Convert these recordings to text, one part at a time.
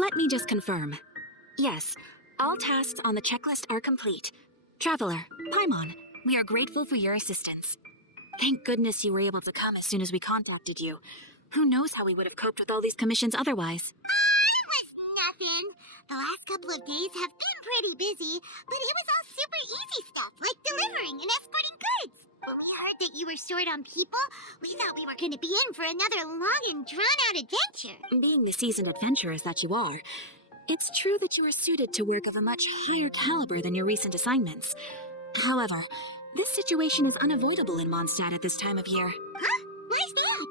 Let me just confirm. Yes, all tasks on the checklist are complete. Traveler, Paimon, we are grateful for your assistance. Thank goodness you were able to come as soon as we contacted you. Who knows how we would have coped with all these commissions otherwise? It was nothing. The last couple of days have been pretty busy, but it was all super easy stuff, like delivering and escorting goods. When we heard that you were short on people, we thought we were going to be in for another long and drawn-out adventure. Being the seasoned adventurers that you are, it's true that you are suited to work of a much higher caliber than your recent assignments. However, this situation is unavoidable in Mondstadt at this time of year. Huh? Why's that?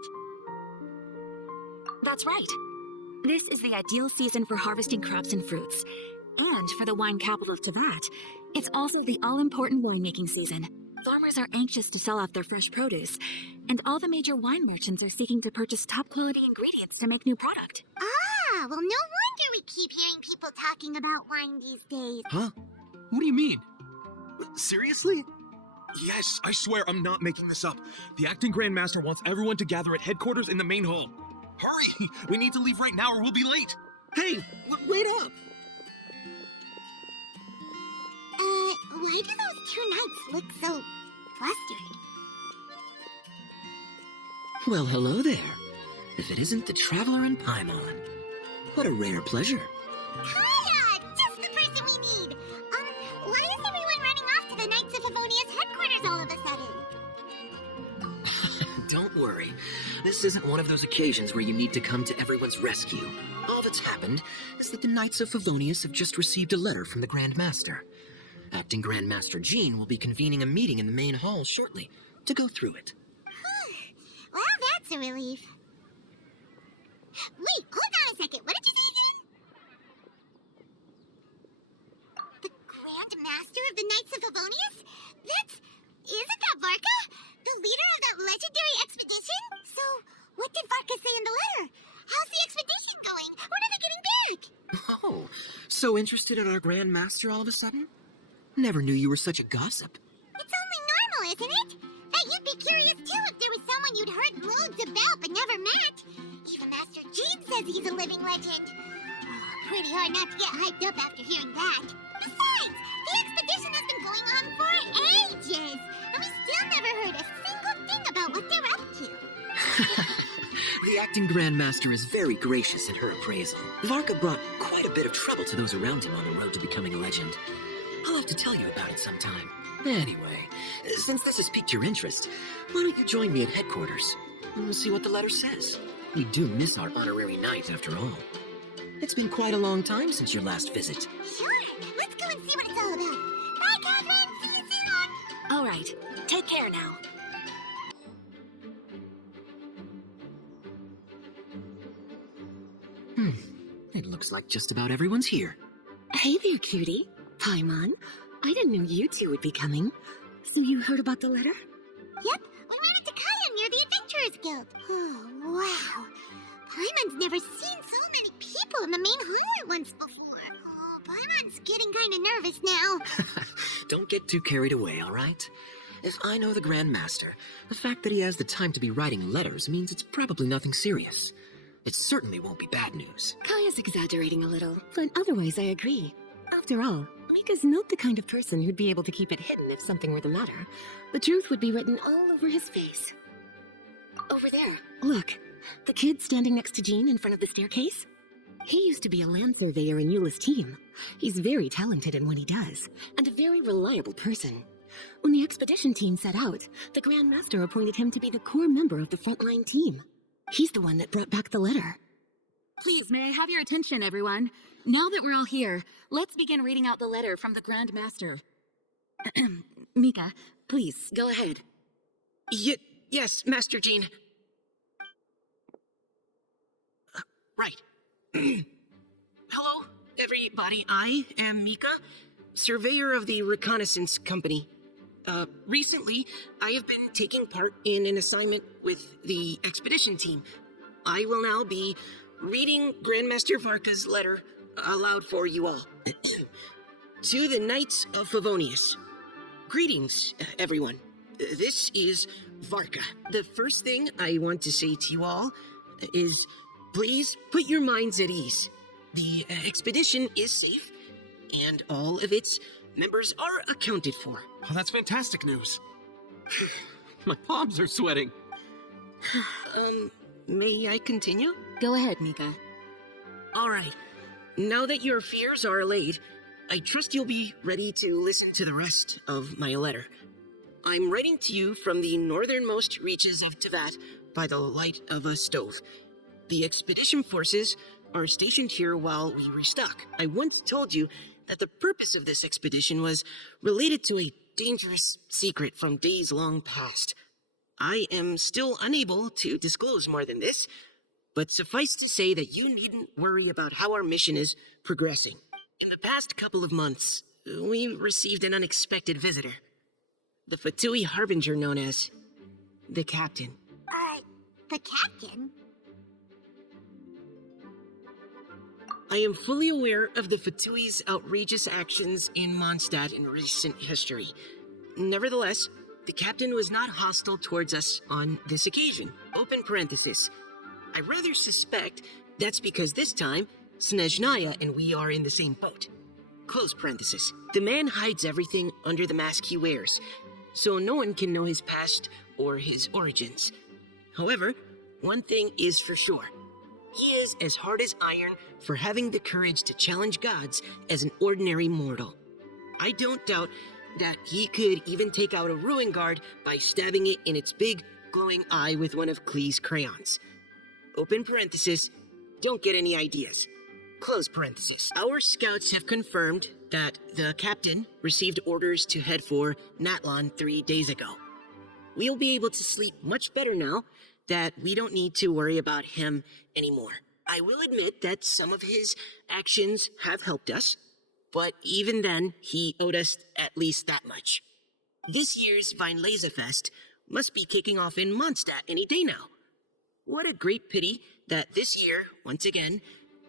That's right. This is the ideal season for harvesting crops and fruits. And for the wine capital of Teyvat, it's also the all-important winemaking season. Farmers are anxious to sell off their fresh produce, and all the major wine merchants are seeking to purchase top-quality ingredients to make new product. Ah, well, no wonder we keep hearing people talking about wine these days. Huh? What do you mean? Seriously? Yes, I swear I'm not making this up. The acting Grand Master wants everyone to gather at headquarters in the main hall. Hurry! We need to leave right now or we'll be late. Hey, wait up! Why do those two knights look so flustered? Well, hello there. If it isn't the Traveler and Paimon. What a rare pleasure. Kaya! Just the person we need! Why is everyone running off to the Knights of Favonia's headquarters all of a sudden? Don't worry. This isn't one of those occasions where you need to come to everyone's rescue. All that's happened is that the Knights of Favonius have just received a letter from the Grand Master. Acting Grand Master Jean will be convening a meeting in the main hall shortly to go through it. Well, that's a relief. Wait, hold on a second. What did you say again? The Grand Master of the Knights of Favonius? Isn't that Varka? The leader of that legendary expedition? So, what did Varka say in the letter? How's the expedition going? When are they getting back? Oh, so interested in our Grand Master all of a sudden? Never knew you were such a gossip. It's only normal, isn't it? That you'd be curious too if there was someone you'd heard loads about but never met. Even Master Jean says he's a living legend. Oh, pretty hard not to get hyped up after hearing that. Besides, the expedition has been going on for ages, and we still never heard a single thing about what they're up to. The acting Grand Master is very gracious in her appraisal. Varka brought quite a bit of trouble to those around him on the road to becoming a legend. I'll have to tell you about it sometime. Anyway, since this has piqued your interest, why don't you join me at headquarters? We'll see what the letter says. We do miss our honorary knight, after all. It's been quite a long time since your last visit. Sure, let's go and see what it's all about. Bye, Catherine. See you soon. All right, take care now. It looks like just about everyone's here. Hey there, cutie. Paimon, I didn't know you two would be coming. So you heard about the letter? Yep, we ran into Kaya near the Adventurers Guild. Oh, wow. Paimon's never seen so many people in the main hall at once before. Oh, Paimon's getting kind of nervous now. Don't get too carried away, all right? If I know the Grand Master, the fact that he has the time to be writing letters means it's probably nothing serious. It certainly won't be bad news. Kaya's exaggerating a little, but otherwise I agree. After all, Mika's not the kind of person who'd be able to keep it hidden if something were the matter. The truth would be written all over his face. Over there, look. The kid standing next to Jean in front of the staircase? He used to be a land surveyor in Eula's team. He's very talented in what he does, and a very reliable person. When the expedition team set out, the Grand Master appointed him to be the core member of the frontline team. He's the one that brought back the letter. Please, may I have your attention, everyone? Now that we're all here, let's begin reading out the letter from the Grand Master. Mika, please, go ahead. Yes, Master Jean. Right. Hello, everybody. I am Mika, surveyor of the Reconnaissance Company. Recently, I have been taking part in an assignment with the expedition team. I will now be reading Grandmaster Varka's letter aloud for you all. To the Knights of Favonius. Greetings, everyone. This is Varka. The first thing I want to say to you all is, please put your minds at ease. The expedition is safe, and all of its members are accounted for. Oh, that's fantastic news. My palms are sweating. May I continue? Go ahead, Mika. All right. Now that your fears are allayed, I trust you'll be ready to listen to the rest of my letter. I'm writing to you from the northernmost reaches of Teyvat by the light of a stove. The expedition forces are stationed here while we restock. I once told you that the purpose of this expedition was related to a dangerous secret from days long past. I am still unable to disclose more than this, but suffice to say that you needn't worry about how our mission is progressing. In the past couple of months, we received an unexpected visitor. The Fatui Harbinger known as the Captain. The captain? I am fully aware of the Fatui's outrageous actions in Mondstadt in recent history. Nevertheless, the Captain was not hostile towards us on this occasion. Open parenthesis. I rather suspect that's because this time, Snezhnaya and we are in the same boat. Close parenthesis. The man hides everything under the mask he wears, so no one can know his past or his origins. However, one thing is for sure. He is as hard as iron for having the courage to challenge gods as an ordinary mortal. I don't doubt that he could even take out a ruin guard by stabbing it in its big, glowing eye with one of Klee's crayons. Open parenthesis, don't get any ideas. Close parenthesis. Our scouts have confirmed that the captain received orders to head for Natlon 3 days ago. We'll be able to sleep much better now that we don't need to worry about him anymore. I will admit that some of his actions have helped us, but even then, he owed us at least that much. This year's Weinlesefest must be kicking off in Mondstadt any day now. What a great pity that this year, once again,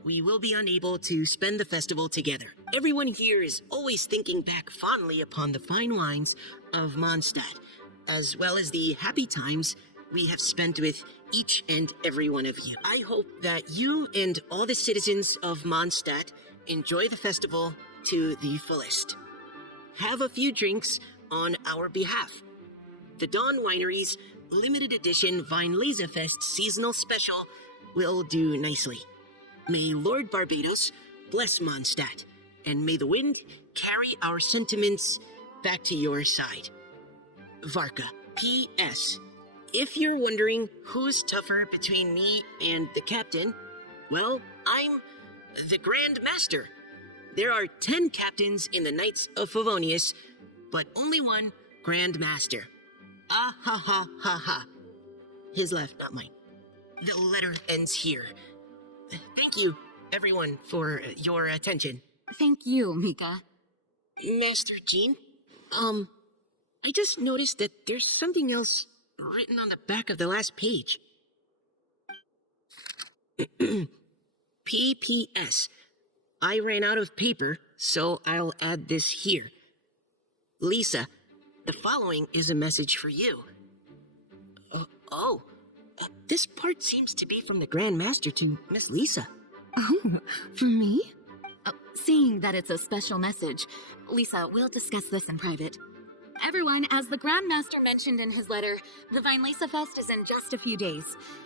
we will be unable to spend the festival together. Everyone here is always thinking back fondly upon the fine wines of Mondstadt, as well as the happy times we have spent with each and every one of you. I hope that you and all the citizens of Mondstadt enjoy the festival to the fullest. Have a few drinks on our behalf. The Dawn Winery's limited edition Weinlesefest seasonal special will do nicely. May Lord Barbados bless Mondstadt, and may the wind carry our sentiments back to your side. Varka. P.S. If you're wondering who's tougher between me and the captain, well, I'm the Grand Master. There are 10 captains in the Knights of Favonius, but only one Grand Master. Ah ha ha ha ha. His left, not mine. The letter ends here. Thank you, everyone, for your attention. Thank you, Mika. Master Jean, I just noticed that there's something else written on the back of the last page. P.P.S. I ran out of paper, so I'll add this here. Lisa, the following is a message for you. This part seems to be from the Grand Master to Miss Lisa. Oh, for me? Seeing that it's a special message, Lisa, we'll discuss this in private. Everyone, as the Grand Master mentioned in his letter, the Weinlesefest is in just a few days,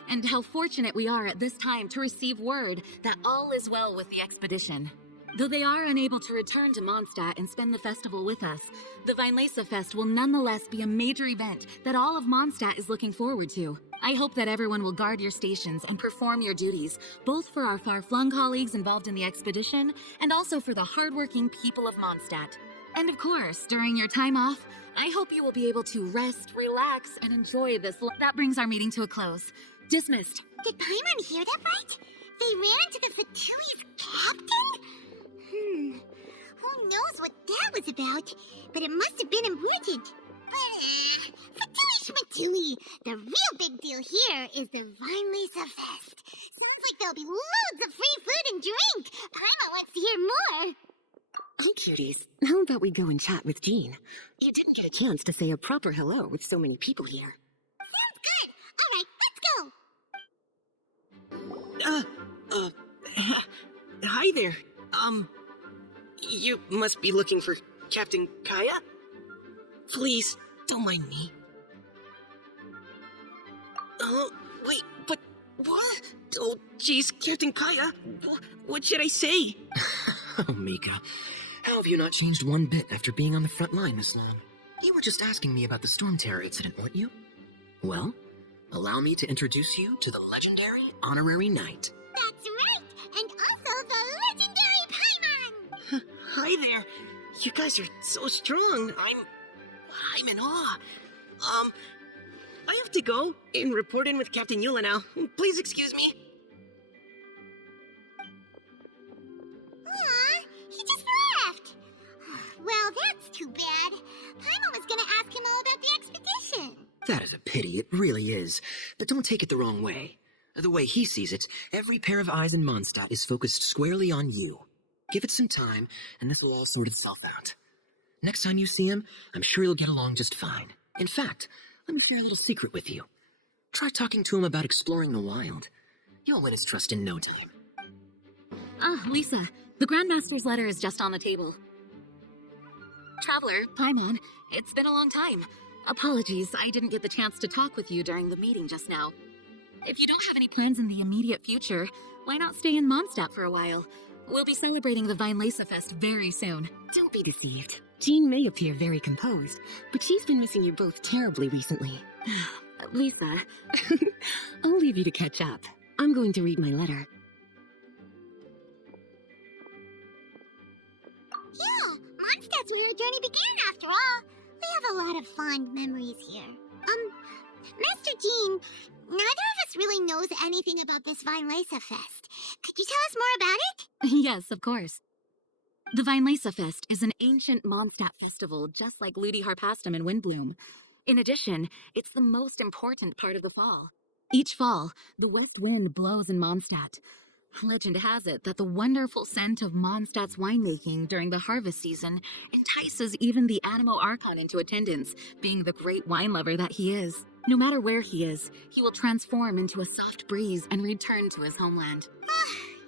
and how fortunate we are at this time to receive word that all is well with the expedition. Though they are unable to return to Mondstadt and spend the festival with us, the Weinlesefest will nonetheless be a major event that all of Mondstadt is looking forward to. I hope that everyone will guard your stations and perform your duties, both for our far-flung colleagues involved in the expedition and also for the hardworking people of Mondstadt. And of course, during your time off, I hope you will be able to rest, relax, and enjoy this. That brings our meeting to a close. Dismissed. Did Paimon hear that right? They ran into the Fatui's captain? Who knows what that was about? But it must have been important. Fatui Schmatui! The real big deal here is the Weinlesefest. Sounds like there'll be loads of free food and drink. Paimon wants to hear more. Oh, cuties, how about we go and chat with Jean? You didn't get a chance to say a proper hello with so many people here. Sounds good. All right, let's go. Hi there. You must be looking for Captain Kaya? Please, don't mind me. Oh, wait, but what? Oh, jeez, Captain Kaya, what should I say? Oh, Mika, how have you not changed one bit after being on the front line this long? You were just asking me about the Storm Terror incident, weren't you? Well, allow me to introduce you to the legendary Honorary Knight. That's right, and also the legendary Paimon! Hi there. You guys are so strong. I'm in awe. I have to go and report in with Captain Eula now. Please excuse me. Aw, he just left! Well, that's too bad. Paimon was gonna ask him all about the expedition. That is a pity, it really is. But don't take it the wrong way. The way he sees it, every pair of eyes in Mondstadt is focused squarely on you. Give it some time, and this will all sort itself out. Next time you see him, I'm sure you'll get along just fine. In fact, let me share a little secret with you. Try talking to him about exploring the wild. You'll win his trust in no time. Ah, Lisa, the Grandmaster's letter is just on the table. Traveler, Paimon, it's been a long time. Apologies, I didn't get the chance to talk with you during the meeting just now. If you don't have any plans in the immediate future, why not stay in Mondstadt for a while? We'll be celebrating the Weinlesefest very soon. Don't be deceived. Jean may appear very composed, but she's been missing you both terribly recently. Lisa, I'll leave you to catch up. I'm going to read my letter. Yeah, Mondstadt's where our journey began after all. We have a lot of fond memories here. Master Jean, neither of us really knows anything about this Weinlesefest. Could you tell us more about it? yes, of course. The Weinlesefest is an ancient Mondstadt festival just like Ludi Harpastum and Windbloom. In addition, it's the most important part of the fall. Each fall, the west wind blows in Mondstadt. Legend has it that the wonderful scent of Mondstadt's winemaking during the harvest season entices even the Animo Archon into attendance, being the great wine lover that he is. No matter where he is, he will transform into a soft breeze and return to his homeland.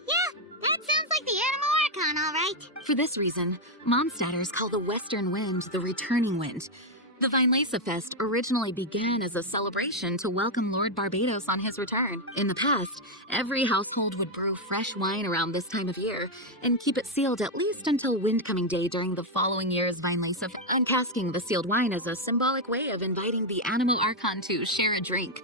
Yeah, that sounds like the Animo Archon, all right. For this reason, Mondstadters call the western wind the returning wind. The Weinlesefest originally began as a celebration to welcome Lord Barbados on his return. In the past, every household would brew fresh wine around this time of year and keep it sealed at least until Windcoming Day during the following year's Weinlesefest, and casking the sealed wine as a symbolic way of inviting the Animo Archon to share a drink.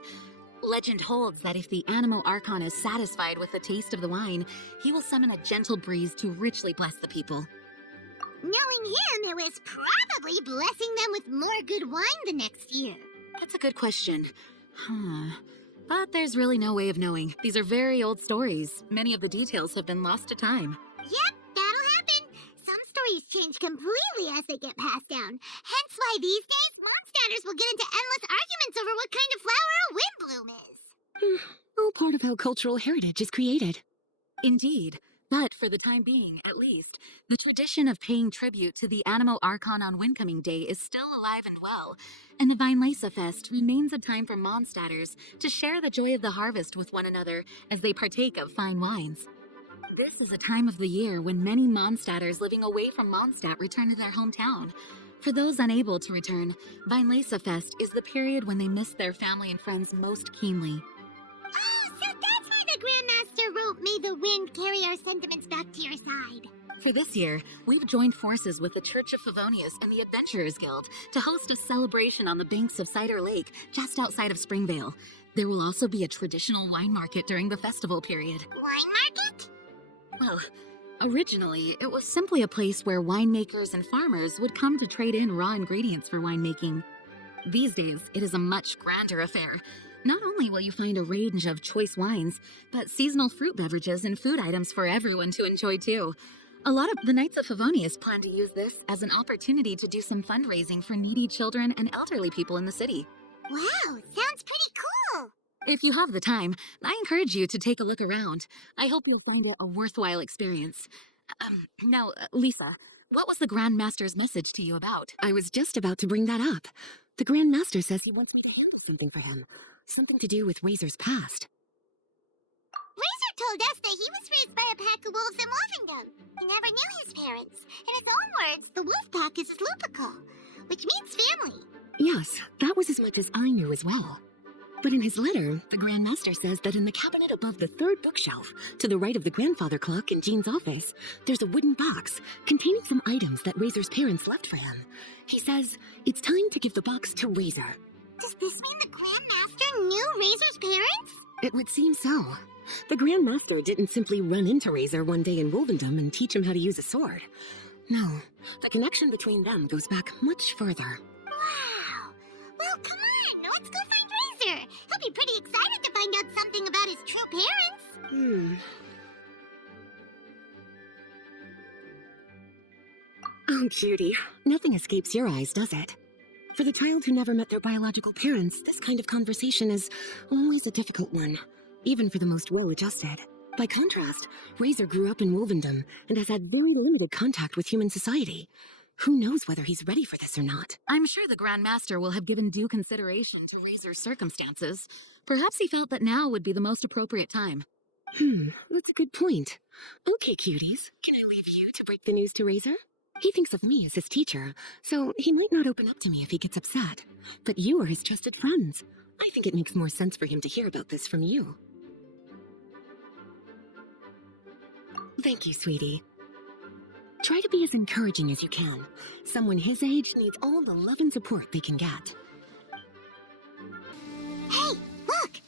Legend holds that if the Animo Archon is satisfied with the taste of the wine, he will summon a gentle breeze to richly bless the people. Knowing him, it was probably blessing them with more good wine the next year. That's a good question. But there's really no way of knowing. These are very old stories. Many of the details have been lost to time. Yep, that'll happen. Some stories change completely as they get passed down. Hence why these days, Mondstadters will get into endless arguments over what kind of flower a windbloom is. All part of how cultural heritage is created. Indeed. But for the time being, at least, the tradition of paying tribute to the Animo Archon on Windcoming Day is still alive and well, and the Weinlesefest remains a time for Mondstadters to share the joy of the harvest with one another as they partake of fine wines. This is a time of the year when many Mondstadters living away from Mondstadt return to their hometown. For those unable to return, Weinlesefest is the period when they miss their family and friends most keenly. Oh, so that's why the Grandmaster wrote, "May the wind carry our sentiments back to your side." For this year, we've joined forces with the Church of Favonius and the Adventurers Guild to host a celebration on the banks of Cider Lake, just outside of Springvale. There will also be a traditional wine market during the festival period. Wine market? Well, originally, it was simply a place where winemakers and farmers would come to trade in raw ingredients for winemaking. These days, it is a much grander affair. Not only will you find a range of choice wines, but seasonal fruit beverages and food items for everyone to enjoy too. A lot of the Knights of Favonius plan to use this as an opportunity to do some fundraising for needy children and elderly people in the city. Wow, sounds pretty cool. If you have the time, I encourage you to take a look around. I hope you'll find it a worthwhile experience. Now, Lisa, what was the Grand Master's message to you about? I was just about to bring that up. The Grand Master says he wants me to handle something for him. Something to do with Razor's past. Razor told us that he was raised by a pack of wolves in Wolvendom. He never knew his parents. In his own words, the wolf pack is his lupical, which means family. Yes, that was as much as I knew as well. But in his letter, the Grand Master says that in the cabinet above the third bookshelf, to the right of the grandfather clock in Jean's office, there's a wooden box containing some items that Razor's parents left for him. He says it's time to give the box to Razor. Does this mean the Grand Master knew Razor's parents? It would seem so. The Grand Master didn't simply run into Razor one day in Wolvendom and teach him how to use a sword. No, the connection between them goes back much further. Wow. Well, come on. Let's go find Razor. He'll be pretty excited to find out something about his true parents. Oh, cutie. Nothing escapes your eyes, does it? For the child who never met their biological parents, this kind of conversation is always a difficult one, even for the most well-adjusted. By contrast, Razor grew up in Wolvendom and has had very limited contact with human society. Who knows whether he's ready for this or not? I'm sure the Grand Master will have given due consideration to Razor's circumstances. Perhaps he felt that now would be the most appropriate time. That's a good point. Okay, cuties, can I leave you to break the news to Razor? He thinks of me as his teacher, so he might not open up to me if he gets upset. But you are his trusted friends. I think it makes more sense for him to hear about this from you. Thank you, sweetie. Try to be as encouraging as you can. Someone his age needs all the love and support they can get. Hey, look!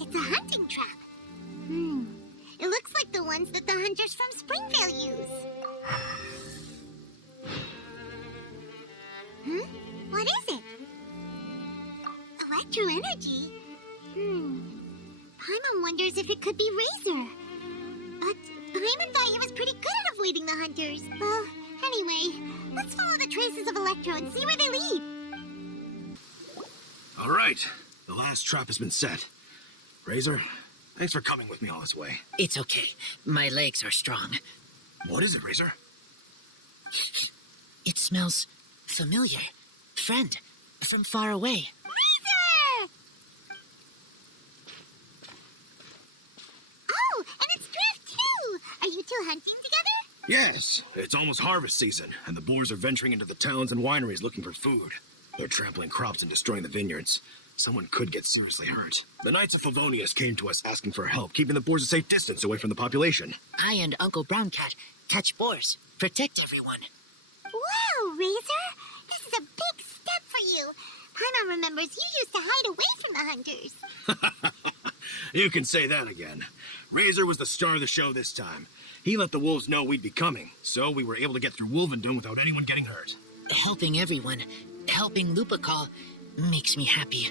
It's a hunting trap. It looks like the ones that the hunters from Springvale use. What is it? Electro energy? Paimon wonders if it could be Razor. But Paimon thought he was pretty good at avoiding the hunters. Well, anyway, let's follow the traces of Electro and see where they lead. All right, the last trap has been set. Razor, thanks for coming with me all this way. It's okay. My legs are strong. What is it, Razor? It smells familiar. Friend, from far away. Razor! Oh, and it's Drift too! Are you two hunting together? Yes, it's almost harvest season, and the boars are venturing into the towns and wineries looking for food. They're trampling crops and destroying the vineyards. Someone could get seriously hurt. The Knights of Favonius came to us asking for help, keeping the boars a safe distance away from the population. I and Uncle Brown Cat catch boars, protect everyone. Wow, Razor! This is a big step for you. Paimon remembers you used to hide away from the hunters. You can say that again. Razor was the star of the show this time. He let the wolves know we'd be coming, so we were able to get through Wolvendom without anyone getting hurt. Helping everyone, helping Lupical, makes me happy.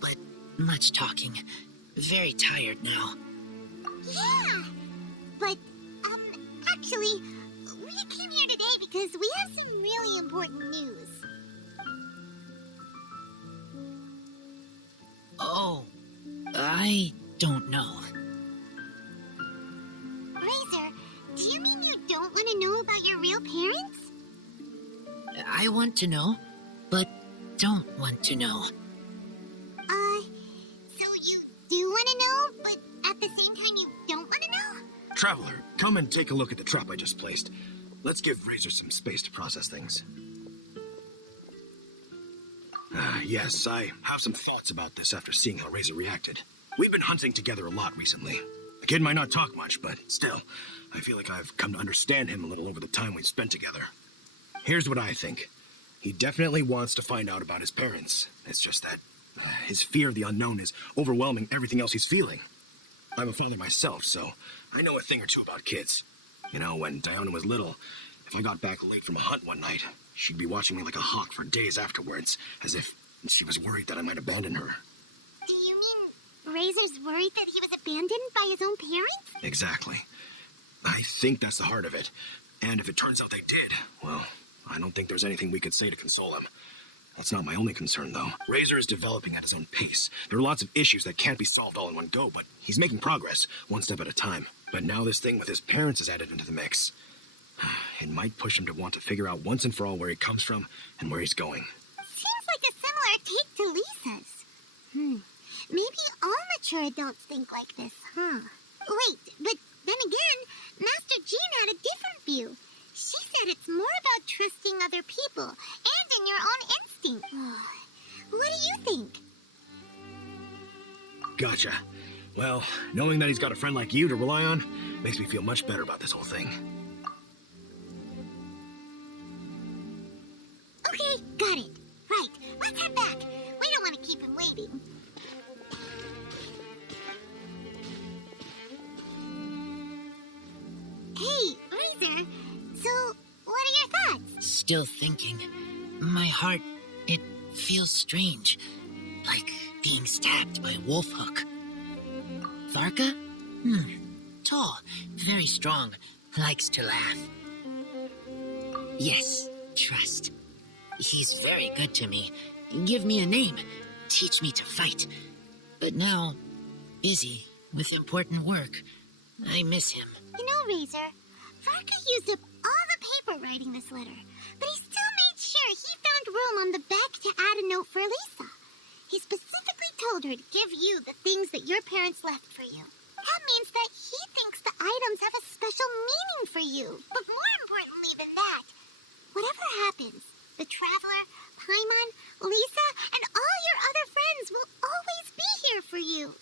But much talking. Very tired now. Yeah! But, actually, we came here today because we have some really important news. Oh, I don't know. Razor, do you mean you don't want to know about your real parents? I want to know, but don't want to know. So you do want to know, but at the same time you don't want to know? Traveler, come and take a look at the trap I just placed. Let's give Razor some space to process things. Yes, I have some thoughts about this after seeing how Razor reacted. We've been hunting together a lot recently. The kid might not talk much, but still, I feel like I've come to understand him a little over the time we've spent together. Here's what I think. He definitely wants to find out about his parents. It's just that his fear of the unknown is overwhelming everything else he's feeling. I'm a father myself, so I know a thing or two about kids. You know, when Diana was little, if I got back late from a hunt one night, she'd be watching me like a hawk for days afterwards, as if she was worried that I might abandon her. Do you mean Razor's worried that he was abandoned by his own parents? Exactly. I think that's the heart of it. And if it turns out they did, well, I don't think there's anything we could say to console him. That's not my only concern, though. Razor is developing at his own pace. There are lots of issues that can't be solved all in one go, but he's making progress, one step at a time. But now this thing with his parents is added into the mix. It might push him to want to figure out once and for all where he comes from and where he's going. Seems like a similar take to Lisa's. Maybe all mature adults think like this, huh? Wait, but then again, Master Jean had a different view. She said it's more about trusting other people and in your own instinct. What do you think? Gotcha. Well, knowing that he's got a friend like you to rely on makes me feel much better about this whole thing. Okay, got it. Right, let's head back. We don't want to keep him waiting. Hey, Razor, so what are your thoughts? Still thinking. My heart, it feels strange. Like being stabbed by a wolf hook. Varka? Tall, very strong, likes to laugh. Yes, trust. He's very good to me. Give me a name, teach me to fight. But now, busy with important work. I miss him. You know, Razor, Varka used up all the paper writing this letter, but he still made sure he found room on the back to add a note for Lisa. He specifically told her to give you the things that your parents left for you. That means that he thinks the items have a special meaning for you. But more importantly than that, whatever happens, the Traveler, Paimon, Lisa, and all your other friends will always be here for you.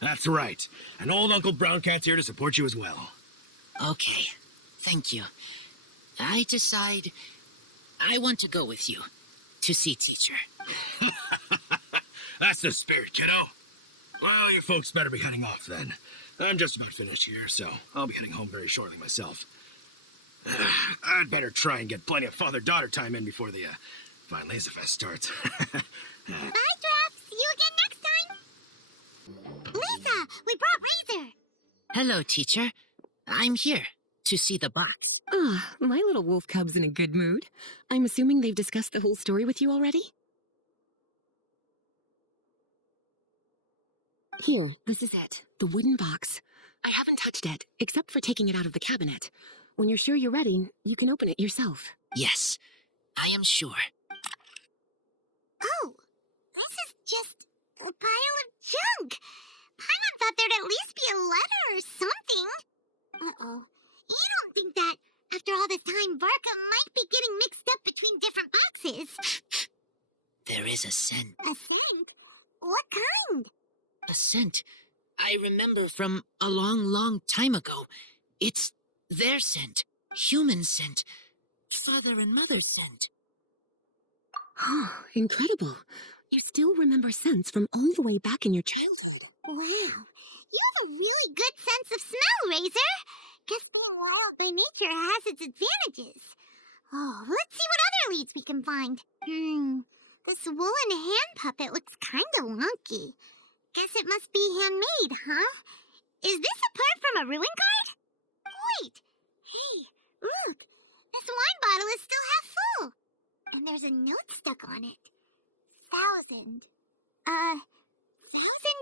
That's right. And old Uncle Brown Cat's here to support you as well. Okay, thank you. I decide I want to go with you to see teacher. That's the spirit, kiddo. Well, you folks better be heading off then. I'm just about finished here, so I'll be heading home very shortly myself. I'd better try and get plenty of father-daughter time in before the Weinlesefest starts. Bye, Draft. See you again next time. Lisa, we brought Razor. Hello, teacher. I'm here to see the box. Ah, my little wolf cub's in a good mood. I'm assuming they've discussed the whole story with you already? Here, this is it. The wooden box. I haven't touched it, except for taking it out of the cabinet. When you're sure you're ready, you can open it yourself. Yes, I am sure. Oh, this is just a pile of junk. Paimon thought there'd at least be a letter or something. Uh-oh. You don't think that, after all this time, Varka might be getting mixed up between different boxes? There is a scent. A scent? What kind? A scent I remember from a long, long time ago. It's their scent. Human scent. Father and mother scent. Incredible. You still remember scents from all the way back in your childhood. Wow. You have a really good sense of smell, Razor. Guess being wild by nature has its advantages. Oh, let's see what other leads we can find. This woolen hand puppet looks kinda wonky. Guess it must be handmade, huh? Is this a part from a ruin guard? Wait! Hey, look! This wine bottle is still half full! And there's a note stuck on it. 1,000. 1,000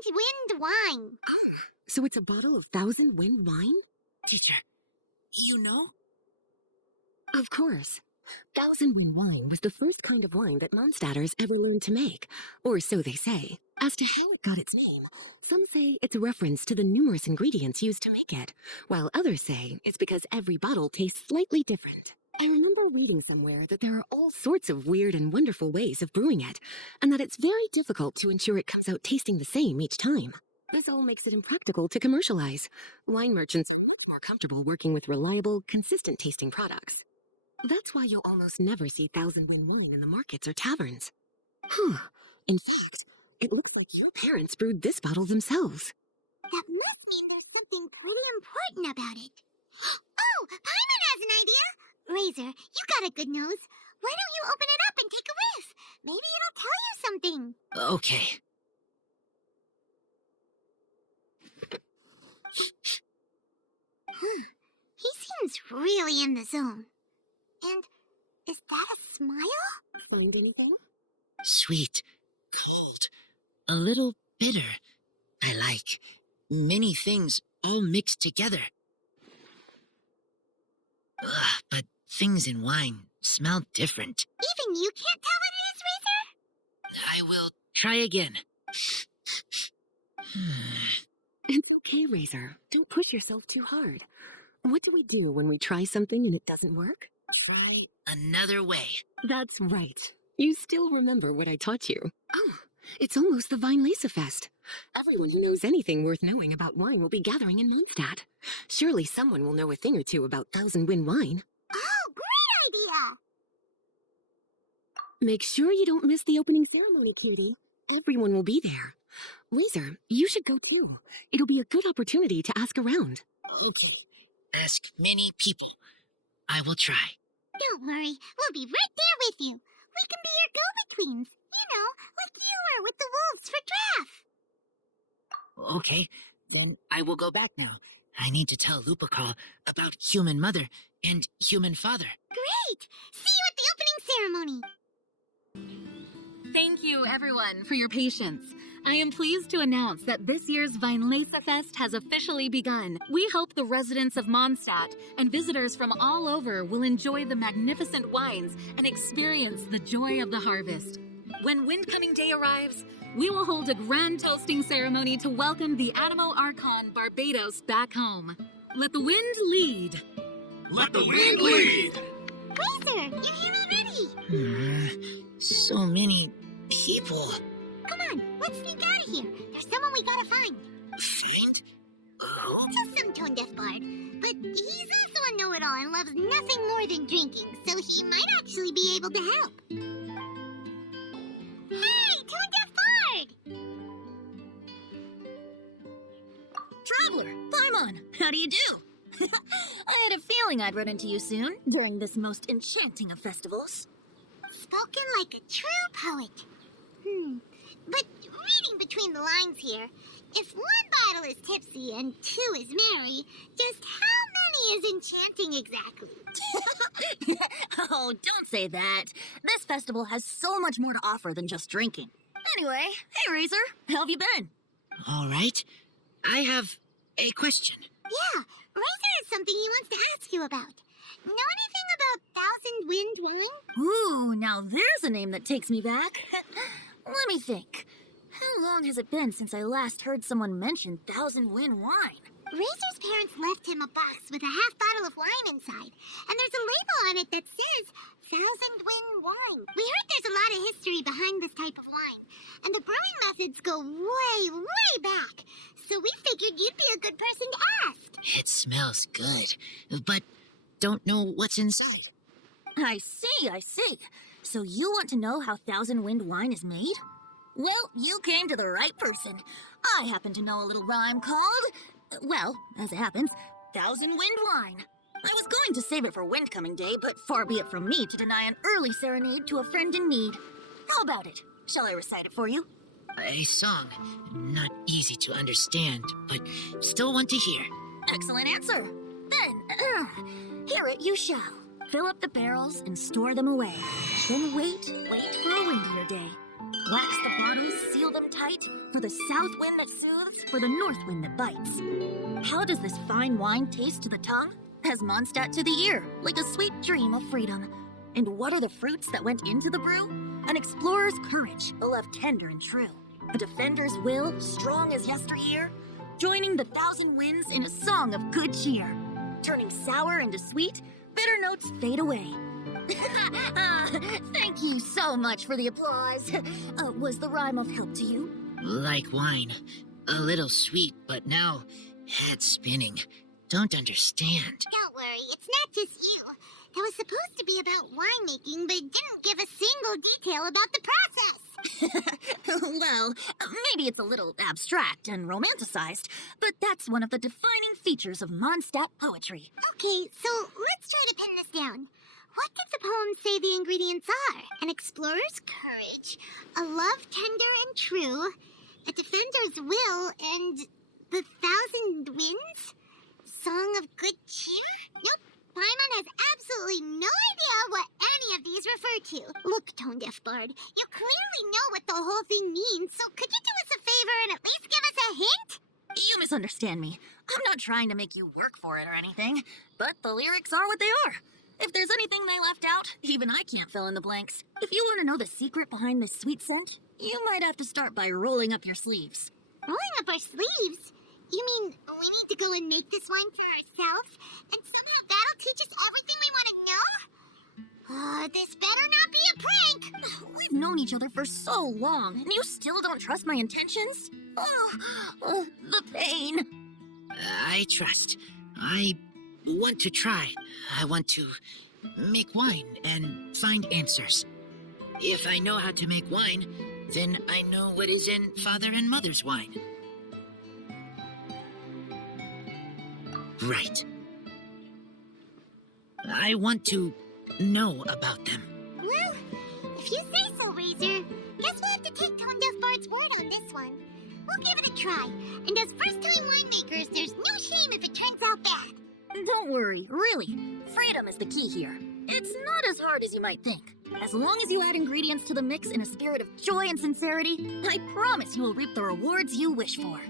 wind wine. So it's a bottle of 1,000 wind wine? Teacher, you know? Of course. 1,000 wind wine was the first kind of wine that Mondstadters ever learned to make, or so they say. As to how it got its name, some say it's a reference to the numerous ingredients used to make it, while others say it's because every bottle tastes slightly different. I remember reading somewhere that there are all sorts of weird and wonderful ways of brewing it, and that it's very difficult to ensure it comes out tasting the same each time. This all makes it impractical to commercialize. Wine merchants are much more comfortable working with reliable, consistent tasting products. That's why you'll almost never see 1,000 wine in the markets or taverns. In fact, it looks like your parents brewed this bottle themselves. That must mean there's something totally important about it. Oh, Paimon has an idea! Razor, you got a good nose. Why don't you open it up and take a whiff? Maybe it'll tell you something. Okay. He seems really in the zone. And is that a smile? Find anything? Sweet. Cold. A little bitter. I like. Many things all mixed together. Ugh, but things in wine smell different. Even you can't tell what it is, Razor? I will try again. It's okay, Razor. Don't push yourself too hard. What do we do when we try something and it doesn't work? Try another way. That's right. You still remember what I taught you. Oh, it's almost the Weinlesefest. Everyone who knows anything worth knowing about wine will be gathering in Mondstadt. Surely someone will know a thing or two about Thousand Wind wine. Oh, great idea! Make sure you don't miss the opening ceremony, cutie. Everyone will be there. Razor, you should go too. It'll be a good opportunity to ask around. Okay. Ask many people. I will try. Don't worry, we'll be right there with you. We can be your go-betweens. You know, like you were with the wolves for Draff. Okay, then I will go back now. I need to tell Lupical about human mother and human father. Great! See you at the opening ceremony. Thank you, everyone, for your patience. I am pleased to announce that this year's Weinlesefest has officially begun. We hope the residents of Mondstadt and visitors from all over will enjoy the magnificent wines and experience the joy of the harvest. When Windcoming Day arrives, we will hold a grand toasting ceremony to welcome the Animo Archon Barbados back home. Let the wind lead. Let the wind lead! Razor, you're here already. So many people. Come on, let's sneak out of here. There's someone we gotta find. Find? Who? Just some tone-deaf bard. But he's also a know-it-all and loves nothing more than drinking, so he might actually be able to help. Hey, tone-deaf bard! Traveler, Paimon, how do you do? I had a feeling I'd run into you soon during this most enchanting of festivals. Spoken like a true poet. But reading between the lines here, if one bottle is tipsy and two is merry, just how many is enchanting exactly? Oh, don't say that. This festival has so much more to offer than just drinking. Anyway, hey Razor, how have you been? All right. I have a question. Yeah, Razor has something he wants to ask you about. Know anything about Thousand Wind wine? Ooh, now there's a name that takes me back. Let me think. How long has it been since I last heard someone mention Thousand Wind wine? Razor's parents left him a box with a half bottle of wine inside, and there's a label on it that says Thousand Wind wine. We heard there's a lot of history behind this type of wine, and the brewing methods go way, way back. So we figured you'd be a good person to ask. It smells good, but don't know what's inside. I see. So you want to know how Thousand Wind wine is made? Well, you came to the right person. I happen to know a little rhyme called, well, as it happens, Thousand Wind wine. I was going to save it for Windcoming Day, but far be it from me to deny an early serenade to a friend in need. How about it? Shall I recite it for you? A song. Not easy to understand, but still want to hear. Excellent answer. Then, hear it you shall. Fill up the barrels and store them away. Then wait for a windier day. Wax the bottles, seal them tight, for the south wind that soothes, for the north wind that bites. How does this fine wine taste to the tongue? As Mondstadt to the ear, like a sweet dream of freedom. And what are the fruits that went into the brew? An explorer's courage, a love tender and true. A defender's will, strong as yesteryear. Joining the thousand winds in a song of good cheer. Turning sour into sweet, bitter notes fade away. Thank you so much for the applause. Was the rhyme of help to you? Like wine. A little sweet, but now head spinning. Don't understand. Don't worry, it's not just you. It was supposed to be about winemaking, but it didn't give a single detail about the process. Well, maybe it's a little abstract and romanticized, but that's one of the defining features of Mondstadt poetry. Okay, so let's try to pin this down. What did the poem say the ingredients are? An explorer's courage, a love tender and true, a defender's will, and the thousand winds? Song of good cheer? Nope. Paimon has absolutely no idea what any of these refer to. Look, Tone Deaf Bard, you clearly know what the whole thing means, so could you do us a favor and at least give us a hint? You misunderstand me. I'm not trying to make you work for it or anything, but the lyrics are what they are. If there's anything they left out, even I can't fill in the blanks. If you want to know the secret behind this sweet scent, you might have to start by rolling up your sleeves. Rolling up our sleeves? You mean we need to go and make this wine for ourselves? And somehow that'll teach us everything we want to know? This better not be a prank! We've known each other for so long, and you still don't trust my intentions? The pain. I trust. I want to try. I want to make wine and find answers. If I know how to make wine, then I know what is in father and mother's wine. Right. I want to know about them. Well, if you say so, Razor. Guess we'll have to take Tone Deaf Bard's word on this one. We'll give it a try. And as first-time winemakers, there's no shame if it turns out bad. Don't worry, really. Freedom is the key here. It's not as hard as you might think. As long as you add ingredients to the mix in a spirit of joy and sincerity, I promise you will reap the rewards you wish for.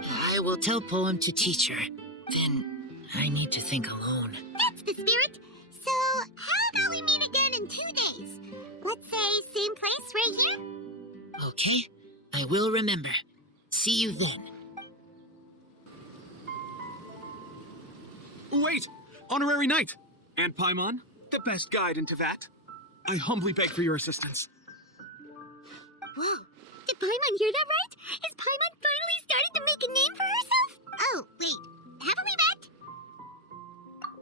I will tell Poem to teach her. Then I need to think alone. That's the spirit. So, how about we meet again in 2 days? Let's say same place right here? Okay, I will remember. See you then. Wait! Honorary Knight! And Paimon, the best guide into that. I humbly beg for your assistance. Whoa. Did Paimon hear that right? Is Paimon finally starting to make a name for herself? Oh, wait. Haven't we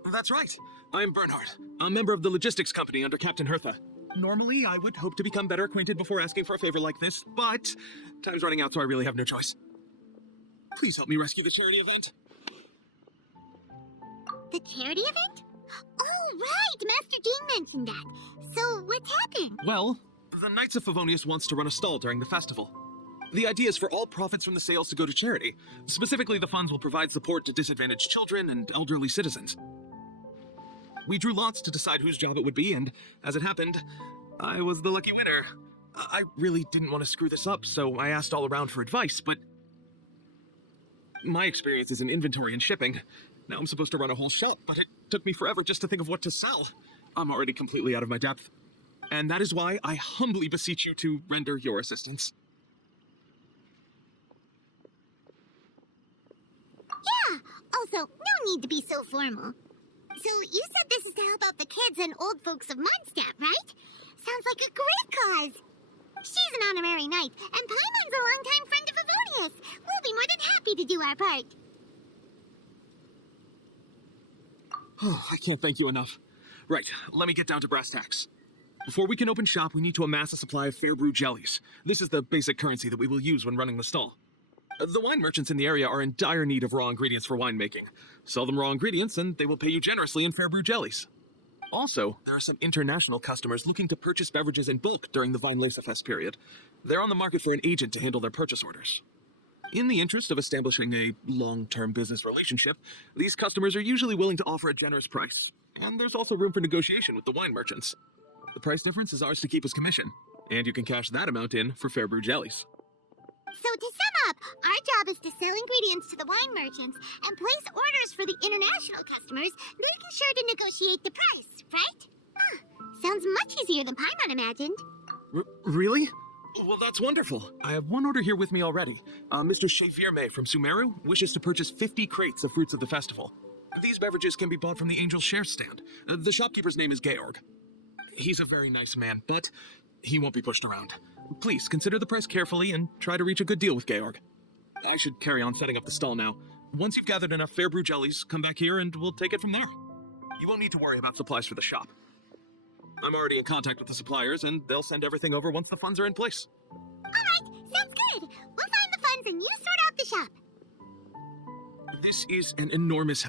met? That's right. I'm Bernhard, a member of the logistics company under Captain Hertha. Normally, I would hope to become better acquainted before asking for a favor like this, but time's running out, so I really have no choice. Please help me rescue the charity event. The charity event? Oh, right! Master Jean mentioned that. So, what's happened? Well, the Knights of Favonius wants to run a stall during the festival. The idea is for all profits from the sales to go to charity. Specifically, the funds will provide support to disadvantaged children and elderly citizens. We drew lots to decide whose job it would be, and as it happened, I was the lucky winner. I really didn't want to screw this up, so I asked all around for advice, but my experience is in inventory and shipping. Now I'm supposed to run a whole shop, but it took me forever just to think of what to sell. I'm already completely out of my depth. And that is why I humbly beseech you to render your assistance. Yeah! Also, no need to be so formal. So, you said this is to help out the kids and old folks of Mondstadt, right? Sounds like a great cause. She's an honorary knight, and Paimon's a longtime friend of Favonius. We'll be more than happy to do our part. Oh, I can't thank you enough. Right, let me get down to brass tacks. Before we can open shop, we need to amass a supply of fair brew jellies. This is the basic currency that we will use when running the stall. The wine merchants in the area are in dire need of raw ingredients for winemaking. Sell them raw ingredients and they will pay you generously in fair brew jellies. Also, there are some international customers looking to purchase beverages in bulk during the Weinlesefest period. They're on the market for an agent to handle their purchase orders. In the interest of establishing a long-term business relationship, these customers are usually willing to offer a generous price. And there's also room for negotiation with the wine merchants. The price difference is ours to keep as commission, and you can cash that amount in for fair brew jellies. So to sum up, our job is to sell ingredients to the wine merchants and place orders for the international customers, making sure to negotiate the price, right? Sounds much easier than Paimon imagined. Really? Well, that's wonderful. I have one order here with me already. Mr. Chevirme from Sumeru wishes to purchase 50 crates of fruits of the festival. These beverages can be bought from the Angel's Share stand. The shopkeeper's name is Georg. He's a very nice man, but he won't be pushed around. Please, consider the price carefully and try to reach a good deal with Georg. I should carry on setting up the stall now. Once you've gathered enough fair brew jellies, come back here and we'll take it from there. You won't need to worry about supplies for the shop. I'm already in contact with the suppliers, and they'll send everything over once the funds are in place. Alright, sounds good. We'll find the funds and you sort out the shop. This is an enormous...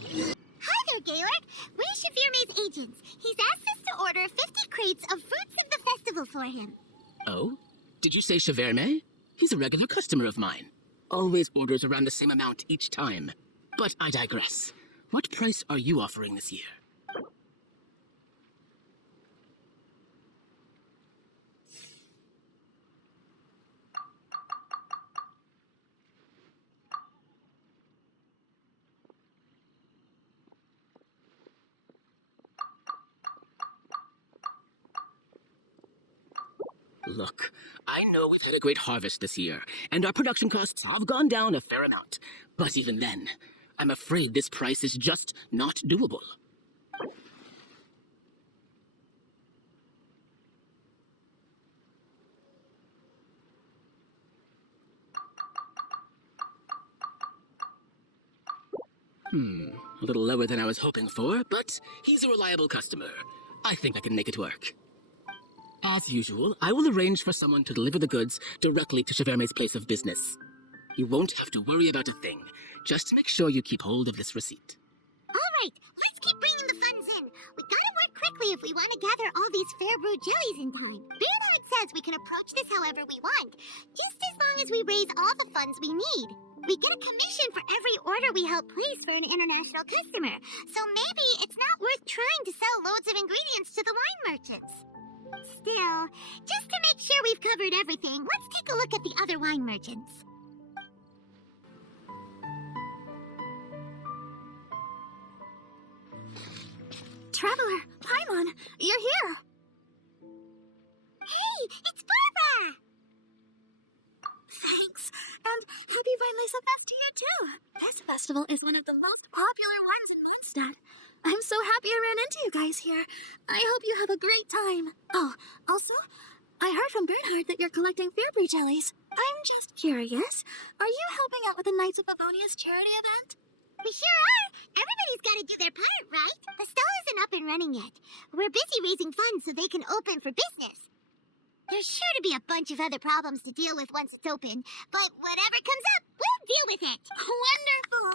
Hi there, Georg. We're Chevirme's agents. He's asked us to order 50 crates of fruits of the festival for him. Oh? Did you say Chevirme? He's a regular customer of mine. Always orders around the same amount each time. But I digress. What price are you offering this year? Look, I know we've had a great harvest this year, and our production costs have gone down a fair amount. But even then, I'm afraid this price is just not doable. A little lower than I was hoping for, but he's a reliable customer. I think I can make it work. As usual, I will arrange for someone to deliver the goods directly to Cheverme's place of business. You won't have to worry about a thing. Just make sure you keep hold of this receipt. All right, let's keep bringing the funds in. We gotta work quickly if we want to gather all these fair brew jellies in time. Bernhard says we can approach this however we want, just as long as we raise all the funds we need. We get a commission for every order we help place for an international customer, so maybe it's not worth trying to sell loads of ingredients to the wine merchants. Still, just to make sure we've covered everything, let's take a look at the other wine merchants. Traveler, Paimon, you're here. Hey, it's Barbara! Thanks, and happy Weinlesefest to you too. This festival is one of the most popular ones in Mondstadt. I'm so happy I ran into you guys here. I hope you have a great time. Oh, also, I heard from Bernhard that you're collecting Fairbrew jellies. I'm just curious, are you helping out with the Knights of Favonia's charity event? We sure are! Everybody's gotta do their part, right? The stall isn't up and running yet. We're busy raising funds so they can open for business. There's sure to be a bunch of other problems to deal with once it's open, but whatever comes up, we'll deal with it. Wonderful!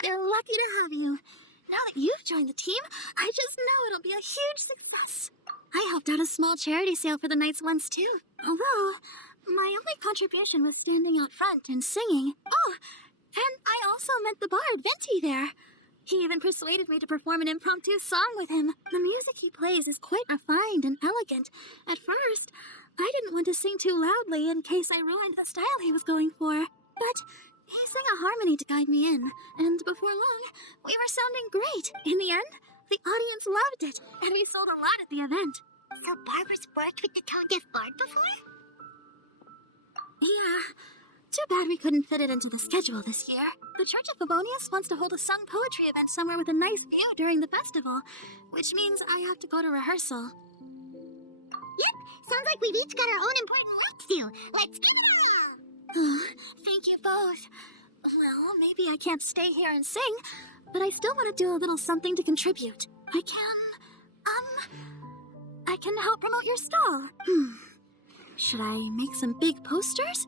They're lucky to have you. Now that you've joined the team, I just know it'll be a huge success. I helped out a small charity sale for the Knights once too, although my only contribution was standing out front and singing. Oh, and I also met the bard, Venti, there. He even persuaded me to perform an impromptu song with him. The music he plays is quite refined and elegant. At first, I didn't want to sing too loudly in case I ruined the style he was going for. But he sang a harmony to guide me in, and before long, we were sounding great. In the end, the audience loved it, and we sold a lot at the event. So Barbara's worked with the tone-deaf bard before? Yeah. Too bad we couldn't fit it into the schedule this year. The Church of Favonius wants to hold a sung poetry event somewhere with a nice view during the festival, which means I have to go to rehearsal. Yep, sounds like we've each got our own important work to do. Let's give it all! Oh, thank you both. Well, maybe I can't stay here and sing, but I still want to do a little something to contribute. I can help promote your stall. Should I make some big posters?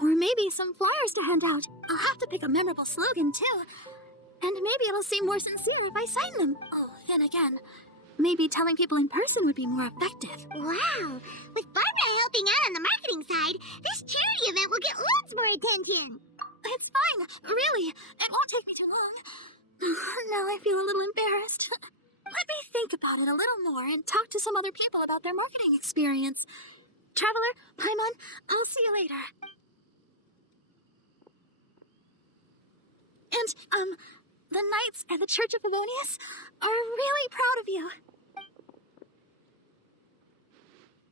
Or maybe some flyers to hand out. I'll have to pick a memorable slogan, too. And maybe it'll seem more sincere if I sign them. Oh, then again, maybe telling people in person would be more effective. Wow! With Barbara helping out on the marketing side, this charity event will get loads more attention! It's fine, really. It won't take me too long. Now I feel a little embarrassed. Let me think about it a little more and talk to some other people about their marketing experience. Traveler, Paimon, I'll see you later. And, the Knights and the Church of Favonius are really proud of you.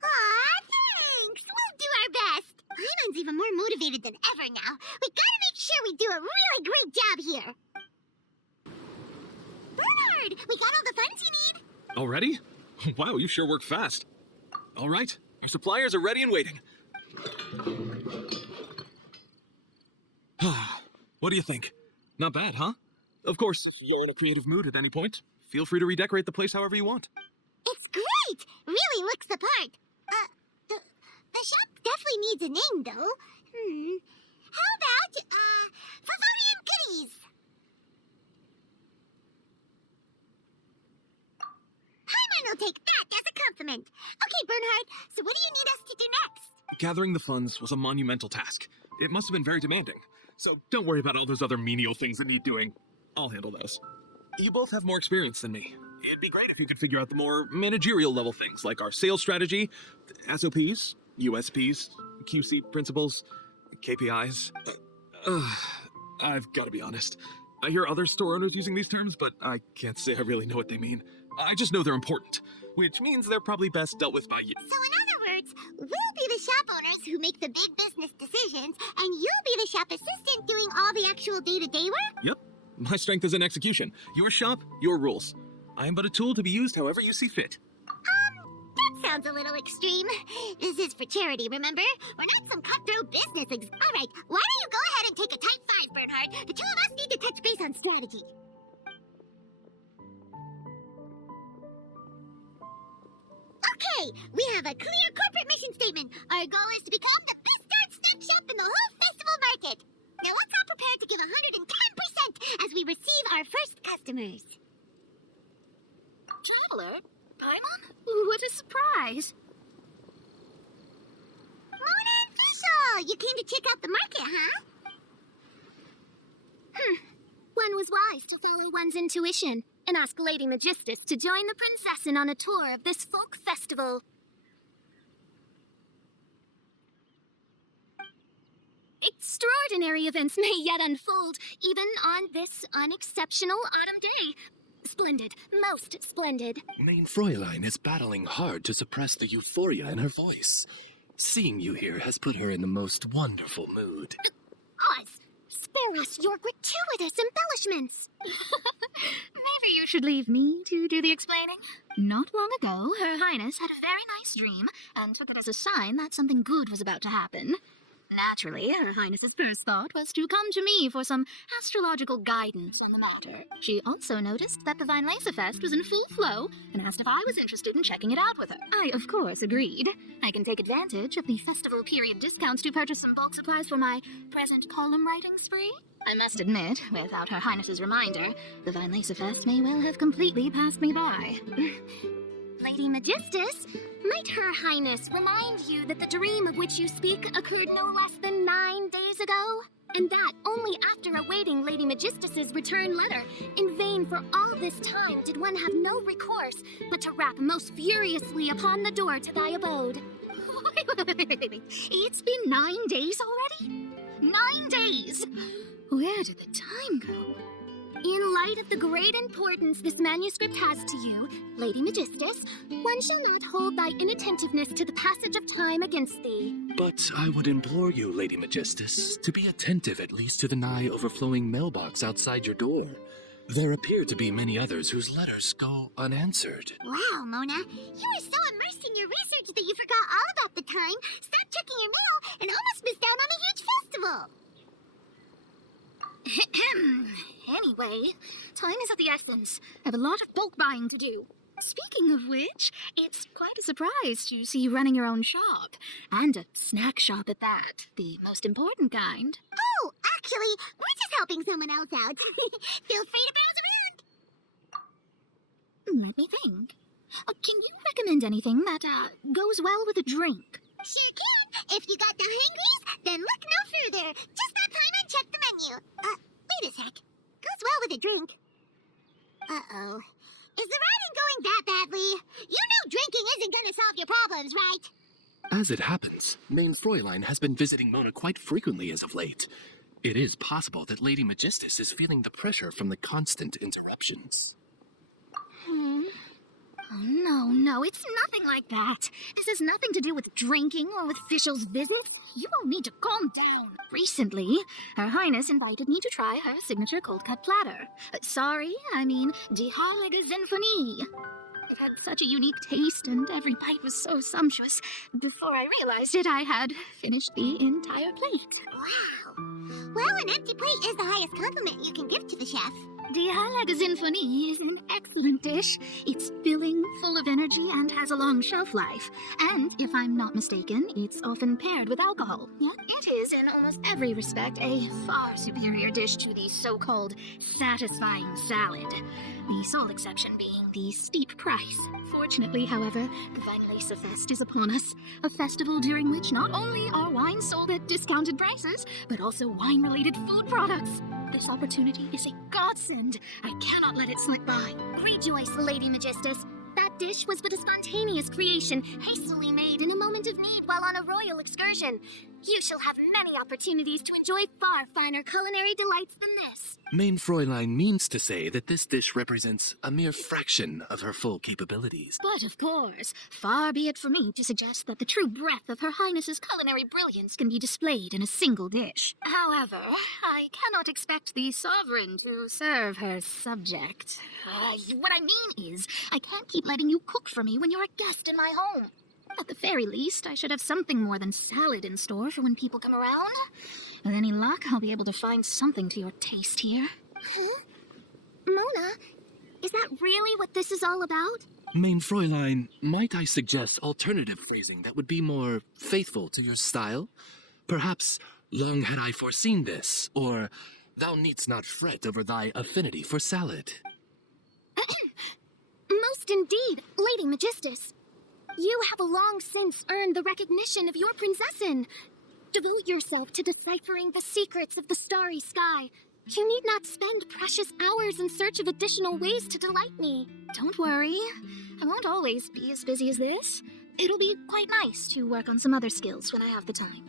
Aw, thanks! We'll do our best! Paimon's even more motivated than ever now. We gotta make sure we do a really great job here! Bernhard, we got all the funds you need! Already? Wow, you sure work fast. All right, your suppliers are ready and waiting. What do you think? Not bad, huh? Of course, if you're in a creative mood at any point, feel free to redecorate the place however you want. It's great! Really looks the part. The shop definitely needs a name, though. How about, Favonian Goodies? Paimon will take that as a compliment. Okay, Bernhard, so what do you need us to do next? Gathering the funds was a monumental task. It must have been very demanding. So don't worry about all those other menial things that need doing. I'll handle those. You both have more experience than me. It'd be great if you could figure out the more managerial level things, like our sales strategy, SOPs, USPs, QC principles, KPIs. I've got to be honest. I hear other store owners using these terms, but I can't say I really know what they mean. I just know they're important, which means they're probably best dealt with by you. So in other parts, we'll be the shop owners who make the big business decisions, and you'll be the shop assistant doing all the actual day-to-day work? Yep. My strength is in execution. Your shop, your rules. I am but a tool to be used however you see fit. That sounds a little extreme. This is for charity, remember? We're not some cutthroat business All right, why don't you go ahead and take a type 5, Bernhard? The two of us need to touch base on strategy. Okay, we have a clear corporate mission statement. Our goal is to become the best art snack shop in the whole festival market. Now let's all prepare to give 110% as we receive our first customers. Traveler? Paimon? What a surprise. Mona and Fischl, you came to check out the market, huh? One was wise to follow one's intuition and ask Lady Magistus to join the princessin on a tour of this folk festival. Extraordinary events may yet unfold, even on this unexceptional autumn day. Splendid, most splendid. Main Fräulein is battling hard to suppress the euphoria in her voice. Seeing you here has put her in the most wonderful mood. Oz, spare us your gratuitous embellishments. Maybe you should leave me to do the explaining. Not long ago, Her Highness had a very nice dream and took it as a sign that something good was about to happen. Naturally, Her Highness's first thought was to come to me for some astrological guidance on the matter. She also noticed that the Weinlesefest was in full flow and asked if I was interested in checking it out with her. I, of course, agreed. I can take advantage of the festival period discounts to purchase some bulk supplies for my present column writing spree. I must admit, without Her Highness's reminder, the Weinlesefest may well have completely passed me by. Lady Magistus, might Her Highness remind you that the dream of which you speak occurred no less than 9 days ago? And that only after awaiting Lady Magistus's return letter. In vain for all this time did one have no recourse but to rap most furiously upon the door to thy abode. Wait. It's been 9 days already? 9 days! Where did the time go? In light of the great importance this manuscript has to you, Lady Magistus, one shall not hold thy inattentiveness to the passage of time against thee. But I would implore you, Lady Magistus, to be attentive at least to the nigh overflowing mailbox outside your door. There appear to be many others whose letters go unanswered. Wow, Mona, you were so immersed in your research that you forgot all about the time, stopped checking your mail, and almost missed out on a huge festival. Anyway, time is of the essence. I have a lot of bulk buying to do. Speaking of which, it's quite a surprise to see you running your own shop. And a snack shop at that. The most important kind. Oh, actually, we're just helping someone else out. Feel free to browse around. Let me think. Can you recommend anything that goes well with a drink? Sure can. If you got the hungries, then look no further. Just stop time and check the menu. Wait a sec. Goes well with a drink. Uh-oh. Is the writing going that badly? You know drinking isn't gonna solve your problems, right? As it happens, Main Fräulein has been visiting Mona quite frequently as of late. It is possible that Lady Magistus is feeling the pressure from the constant interruptions. Oh, no, it's nothing like that. This has nothing to do with drinking or with Fischl's visits. You all need to calm down. Recently, Her Highness invited me to try her signature cold-cut platter. Die Heilige Sinfonie. It had such a unique taste, and every bite was so sumptuous. Before I realized it, I had finished the entire plate. Wow. Well, an empty plate is the highest compliment you can give to the chef. Die Heilige Sinfonie is an excellent dish. It's filling, full of energy, and has a long shelf life. And, if I'm not mistaken, it's often paired with alcohol. Yet it is, in almost every respect, a far superior dish to the so-called satisfying salad. The sole exception being the steep price. Fortunately, however, the Weinlesefest is upon us. A festival during which not only are wines sold at discounted prices, but also wine-related food products. This opportunity is a godsend. I cannot let it slip by. Rejoice, Lady Magistus. That dish was but a spontaneous creation, hastily made in a moment of need while on a royal excursion. You shall have many opportunities to enjoy far finer culinary delights than this. Mein Fräulein means to say that this dish represents a mere fraction of her full capabilities. But of course, far be it from me to suggest that the true breadth of Her Highness's culinary brilliance can be displayed in a single dish. However, I cannot expect the sovereign to serve her subject. What I mean is, I can't keep letting you cook for me when you're a guest in my home. At the very least, I should have something more than salad in store for when people come around. With any luck, I'll be able to find something to your taste here. Huh? Mona, is that really what this is all about? Mein Fräulein, might I suggest alternative phrasing that would be more faithful to your style? Perhaps, long had I foreseen this, or thou needst not fret over thy affinity for salad. Most indeed, Lady Magistus. You have long since earned the recognition of your princessin. Devote yourself to deciphering the secrets of the starry sky. You need not spend precious hours in search of additional ways to delight me. Don't worry, I won't always be as busy as this. It'll be quite nice to work on some other skills when I have the time.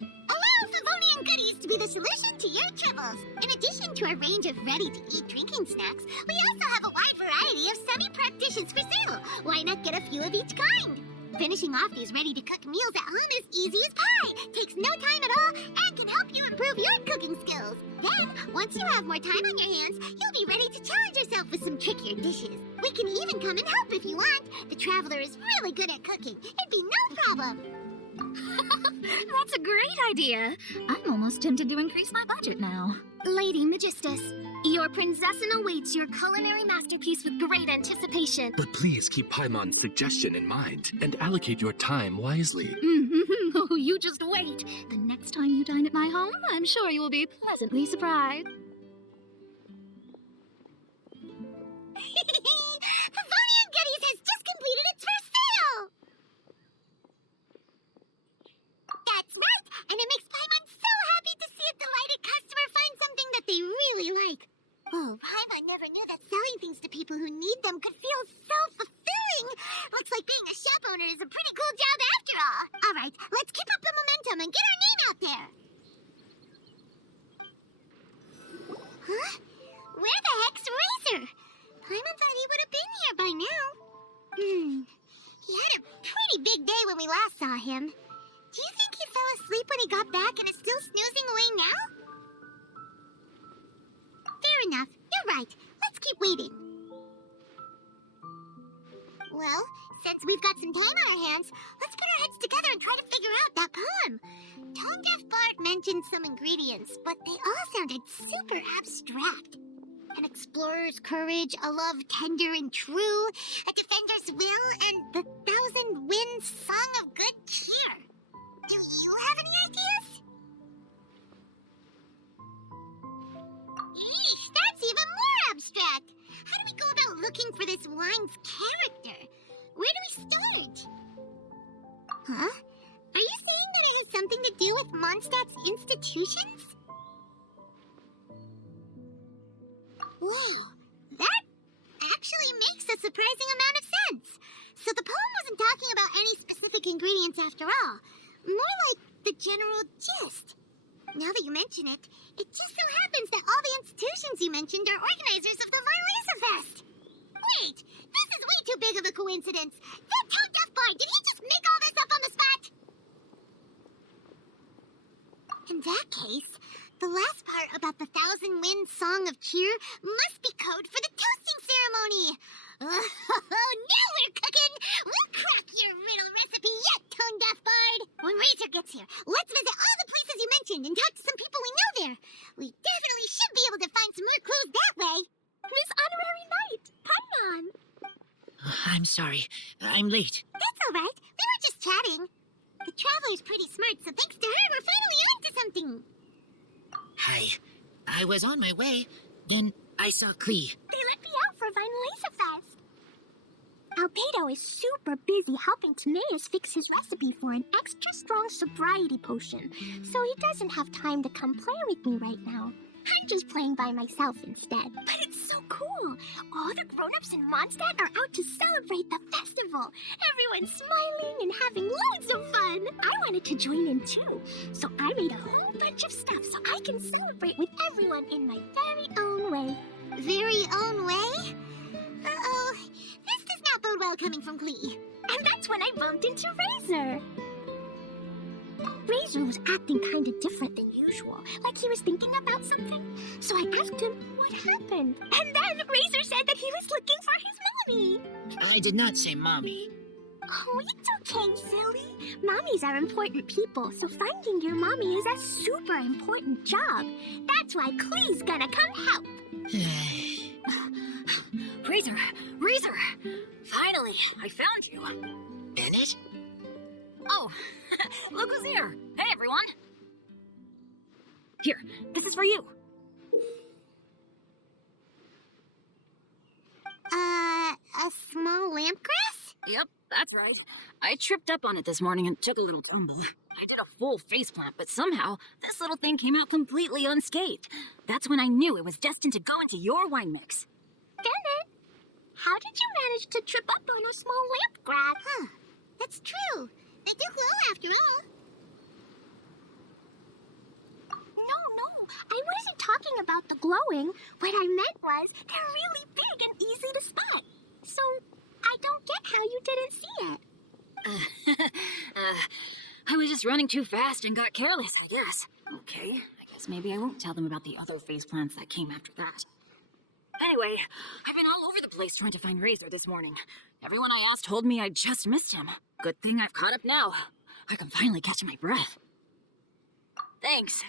Allow Favonian goodies to be the solution to your troubles. In addition to a range of ready-to-eat drinking snacks, we also have a wide variety of semi-prep dishes for sale. Why not get a few of each kind? Finishing off these ready-to-cook meals at home is easy as pie, takes no time at all, and can help you improve your cooking skills. Then, once you have more time on your hands, you'll be ready to challenge yourself with some trickier dishes. We can even come and help if you want. The Traveler is really good at cooking. It'd be no problem. That's a great idea. I'm almost tempted to increase my budget now. Lady Magistus, your princessin awaits your culinary masterpiece with great anticipation. But please keep Paimon's suggestion in mind and allocate your time wisely. Oh, you just wait. The next time you dine at my home, I'm sure you will be pleasantly surprised. Favonian Goodies has just completed its first sale! That's right, and it makes Paimon so happy to see a delighted customer find something that they really like. Oh, Paimon never knew that selling things to people who need them could feel so fulfilling. Looks like being a shop owner is a pretty cool job after all. All right, let's keep up the momentum and get our name out there. Huh? Where the heck's Razor? Paimon thought he would have been here by now. He had a pretty big day when we last saw him. Do you think he fell asleep when he got back and is still snoozing away now? Fair enough. You're right. Let's keep waiting. Well, since we've got some time on our hands, let's put our heads together and try to figure out that poem. Tone Deaf Bard mentioned some ingredients, but they all sounded super abstract. An explorer's courage, a love tender and true, a defender's will, and the thousand winds song of good cheer. Do you have any ideas? Eesh, that's even more abstract. How do we go about looking for this wine's character? Where do we start? Huh? Are you saying that it has something to do with Mondstadt's institutions? Whoa, that actually makes a surprising amount of sense. So the poem wasn't talking about any specific ingredients after all. More like the general gist. Now that you mention it, it just so happens that all the institutions you mentioned are organizers of the Weinlesefest. Wait, this is way too big of a coincidence. That Tone Deaf Bard, did he just make all this up on the spot? In that case, the last part about the Thousand Winds Song of Cheer must be code for the toasting ceremony. Oh, now we're cooking! We'll crack your riddle recipe yet, Tone Deaf Bard! When Razor gets here, let's visit all the places you mentioned and talk to some people we know there. We definitely should be able to find some more clues that way. Miss Honorary Knight, Paimon. I'm sorry. I'm late. That's all right. We were just chatting. The Traveler's pretty smart, so thanks to her, we're finally onto something. I was on my way. Then I saw Klee. They let me out for Weinlesefest. Albedo is super busy helping Timaeus fix his recipe for an extra strong sobriety potion, so he doesn't have time to come play with me right now. I'm just playing by myself instead. But it's so cool. All the grown-ups in Mondstadt are out to celebrate the festival. Everyone's smiling and having loads of fun. I wanted to join in too, so I made a whole bunch of stuff so I can celebrate with everyone in my very own way. Very own way? Uh-oh. This does not bode well coming from Klee. And that's when I bumped into Razor. Razor was acting kind of different than usual, like he was thinking about something. So I asked him what happened. And then Razor said that he was looking for his mommy. I did not say mommy. Oh, it's okay, silly. Mommies are important people, so finding your mommy is a super important job. That's why Klee's gonna come help. Razor! Razor! Finally, I found you. Bennett? Oh, look who's here. Hey, everyone. Here, this is for you. A small lampgrass? Yep, that's right. I tripped up on it this morning and took a little tumble. I did a full faceplant, but somehow this little thing came out completely unscathed. That's when I knew it was destined to go into your wine mix. Bennett, how did you manage to trip up on a small lampgrass? Huh. That's true. They do glow after all. No, I wasn't talking about the glowing. What I meant was they're really big and easy to spot. So I don't get how you didn't see it. I was just running too fast and got careless, I guess. Okay, I guess maybe I won't tell them about the other faceplants that came after that. Anyway, I've been all over the place trying to find Razor this morning. Everyone I asked told me I just missed him. Good thing I've caught up now. I can finally catch my breath. Thanks.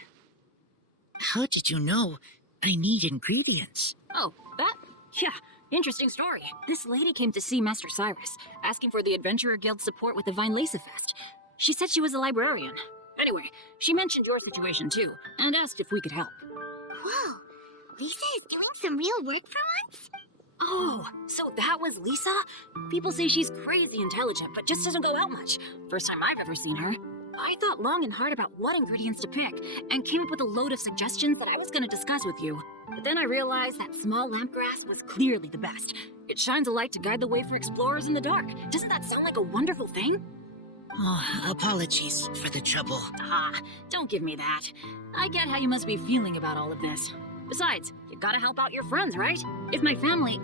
How did you know I need ingredients? Oh, that? Yeah, interesting story. This lady came to see Master Cyrus, asking for the Adventurer Guild's support with the Weinlesefest. She said she was a librarian. Anyway, she mentioned your situation too, and asked if we could help. Whoa. Lisa is doing some real work for once? Oh, so that was Lisa? People say she's crazy intelligent, but just doesn't go out much. First time I've ever seen her. I thought long and hard about what ingredients to pick, and came up with a load of suggestions that I was going to discuss with you. But then I realized that small lampgrass was clearly the best. It shines a light to guide the way for explorers in the dark. Doesn't that sound like a wonderful thing? Oh, apologies for the trouble. Ah, don't give me that. I get how you must be feeling about all of this. Besides, you gotta help out your friends, right? If my family,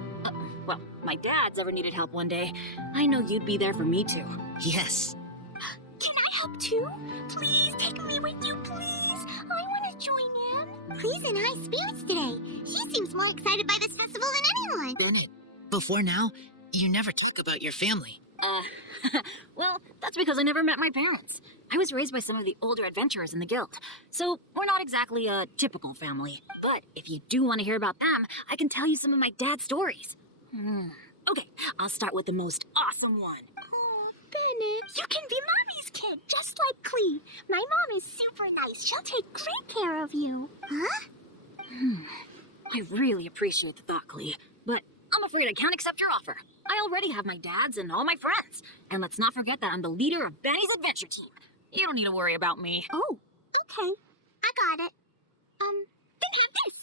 well, my dad's ever needed help one day, I know you'd be there for me too. Yes. Can I help too? Please take me with you, please. I want to join in. Klee's in high spirits today. She seems more excited by this festival than anyone. Bennett, before now, you never talk about your family. Well, that's because I never met my parents. I was raised by some of the older adventurers in the guild, so we're not exactly a typical family. But if you do want to hear about them, I can tell you some of my dad's stories. Okay, I'll start with the most awesome one. Oh, Bennett, you can be Mommy's kid, just like Klee. My mom is super nice. She'll take great care of you. Huh? I really appreciate the thought, Klee, but I'm afraid I can't accept your offer. I already have my dad's and all my friends. And let's not forget that I'm the leader of Benny's adventure team. You don't need to worry about me. Oh, okay. I got it. Then have this.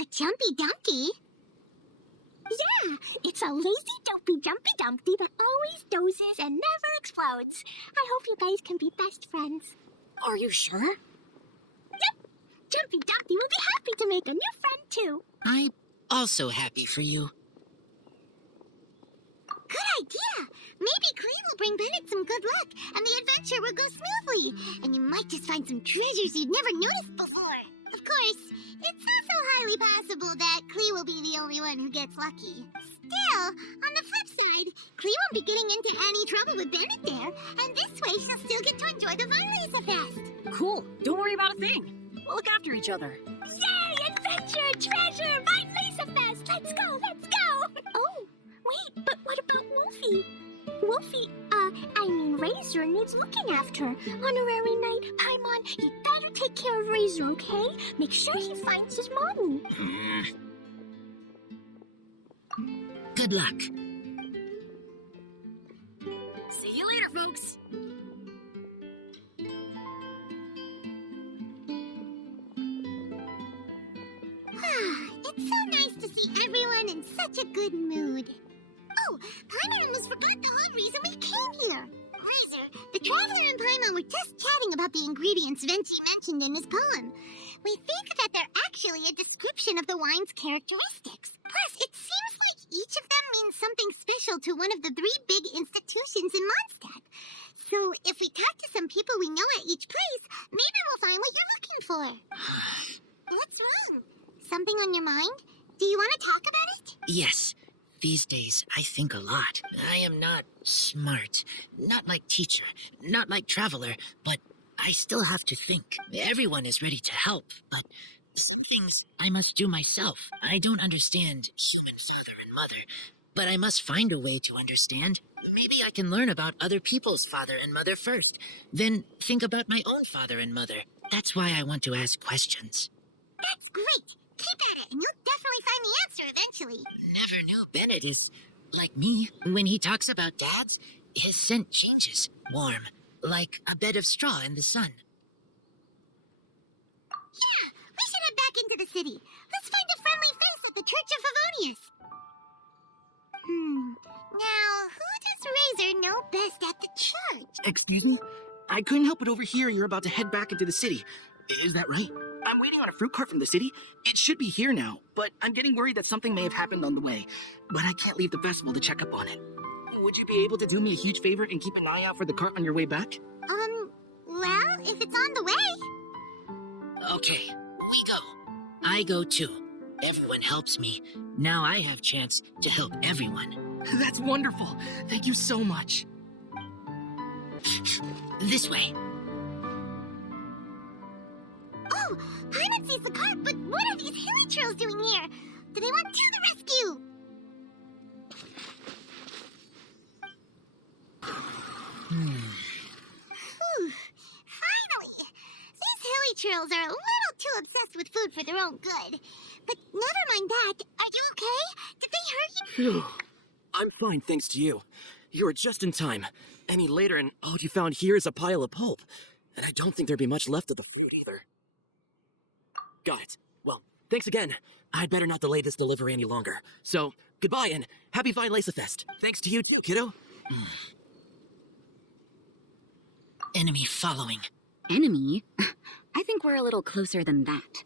A Jumpy Dumpty? Yeah, it's a lazy, dopey, jumpy dumpty that always dozes and never explodes. I hope you guys can be best friends. Are you sure? Yep. Jumpy Dumpty will be happy to make a new friend, too. I'm also happy for you. Good idea. Maybe Klee will bring Bennett some good luck, and the adventure will go smoothly. And you might just find some treasures you'd never noticed before. Of course, it's also highly possible that Klee will be the only one who gets lucky. Still, on the flip side, Klee won't be getting into any trouble with Bennett there, and this way she'll still get to enjoy the Weinlesefest. Cool. Don't worry about a thing. We'll look after each other. Yay! Adventure! Treasure! Weinlesefest! Let's go! Let's go! Oh, wait, but what about Wolfie? Wolfie, Razor needs looking after. Honorary Knight, Paimon, you better take care of Razor, okay? Make sure he finds his mommy. Good luck. See you later, folks. It's so nice to see everyone in such a good mood. Oh, Paimon almost forgot the whole reason we came here. Razor, the Traveler and Paimon were just chatting about the ingredients Venti mentioned in his poem. We think that they're actually a description of the wine's characteristics. Plus, it seems like each of them means something special to one of the 3 big institutions in Mondstadt. So, if we talk to some people we know at each place, maybe we'll find what you're looking for. What's wrong? Something on your mind? Do you want to talk about it? Yes. These days, I think a lot. I am not smart. Not like teacher. Not like traveler. But I still have to think. Everyone is ready to help. But some things I must do myself. I don't understand human father and mother. But I must find a way to understand. Maybe I can learn about other people's father and mother first. Then think about my own father and mother. That's why I want to ask questions. That's great. Keep at it, and you'll definitely find the answer eventually. Never knew Bennett is like me. When he talks about dads, his scent changes. Warm, like a bed of straw in the sun. Yeah, we should head back into the city. Let's find a friendly face at the Church of Favonius. Now, who does Razor know best at the church? Excuse me? I couldn't help but overhear you're about to head back into the city. Is that right? I'm waiting on a fruit cart from the city. It should be here now, but I'm getting worried that something may have happened on the way. But I can't leave the festival to check up on it. Would you be able to do me a huge favor and keep an eye out for the cart on your way back? Well, if it's on the way. Okay, we go. I go too. Everyone helps me. Now I have chance to help everyone. That's wonderful. Thank you so much. This way. Oh, Paimon sees the cart, but what are these hilly trails doing here? Do they want to the rescue? Whew, finally! These hilly trails are a little too obsessed with food for their own good. But never mind that. Are you okay? Did they hurt you? Phew. I'm fine, thanks to you. You were just in time. Any later, and all you found here is a pile of pulp. And I don't think there'd be much left of the food either. Got it. Well, thanks again. I'd better not delay this delivery any longer. So, goodbye and happy Weinlesefest. Thanks to you too, kiddo. Enemy following. Enemy? I think we're a little closer than that.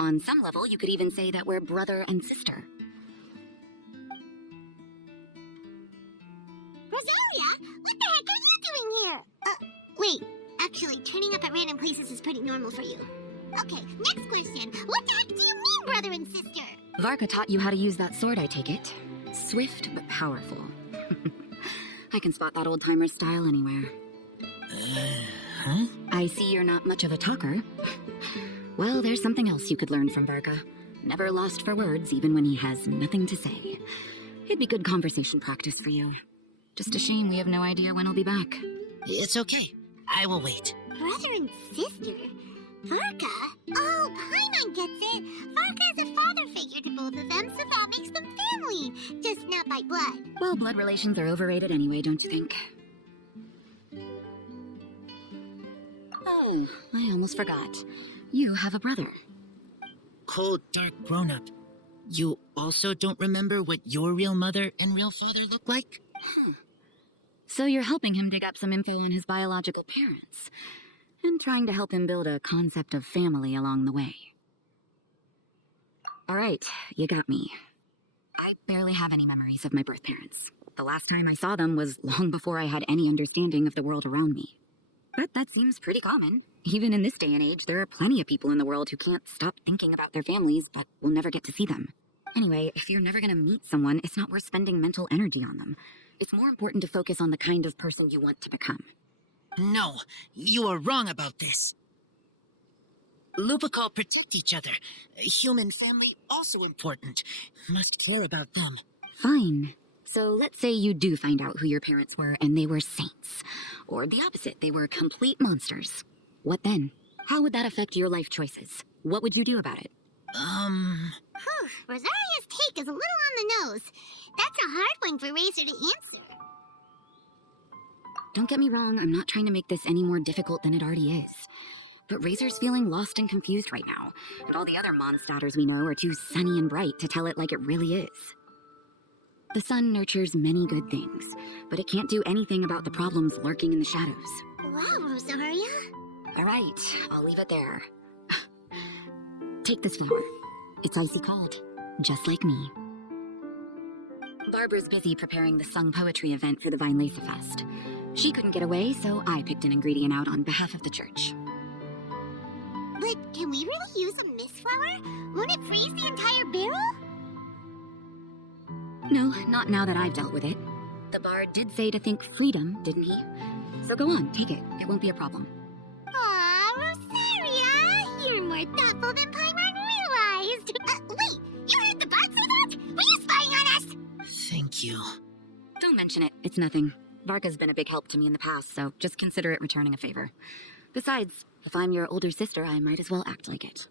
On some level, you could even say that we're brother and sister. Rosaria, what the heck are you doing here? Wait. Actually, turning up at random places is pretty normal for you. Okay, next question. What the heck do you mean, brother and sister? Varka taught you how to use that sword, I take it. Swift but powerful. I can spot that old-timer style anywhere. Huh? I see you're not much of a talker. Well, there's something else you could learn from Varka. Never lost for words, even when he has nothing to say. It'd be good conversation practice for you. Just a shame we have no idea when he'll be back. It's okay. I will wait. Brother and sister? Varka? Oh, Paimon gets it. Varka is a father figure to both of them, so that makes them family. Just not by blood. Well, blood relations are overrated anyway, don't you think? Oh, I almost forgot. You have a brother. Cold, dark grown-up. You also don't remember what your real mother and real father look like? So you're helping him dig up some info on his biological parents, and trying to help him build a concept of family along the way. All right, you got me. I barely have any memories of my birth parents. The last time I saw them was long before I had any understanding of the world around me. But that seems pretty common. Even in this day and age, there are plenty of people in the world who can't stop thinking about their families, but will never get to see them. Anyway, if you're never gonna meet someone, it's not worth spending mental energy on them. It's more important to focus on the kind of person you want to become. No, you are wrong about this. Lupical protect each other. Human family also important. Must care about them. Fine. So let's say you do find out who your parents were and they were saints. Or the opposite, they were complete monsters. What then? How would that affect your life choices? What would you do about it? Whew, Rosaria's take is a little on the nose. That's a hard one for Razor to answer. Don't get me wrong, I'm not trying to make this any more difficult than it already is. but Razor's feeling lost and confused right now, and all the other Mondstadters we know are too sunny and bright to tell it like it really is. The sun nurtures many good things, but it can't do anything about the problems lurking in the shadows. Wow, Rosaria. All right, I'll leave it there. Take this flower. It's icy cold, just like me. Barbara's busy preparing the sung poetry event for the Weinlesefest. She couldn't get away, so I picked an ingredient out on behalf of the church. But can we really use a mist flower? Won't it freeze the entire barrel? No, not now that I've dealt with it. The bard did say to think freedom, didn't he? So go on, take it. It won't be a problem. Aw, Rosaria! You're more thoughtful than Paimon realized. Wait, you heard the bard say that? Were you spying on us? Thank you. Don't mention it. It's nothing. Varka's been a big help to me in the past, so just consider it returning a favor. Besides, if I'm your older sister, I might as well act like it.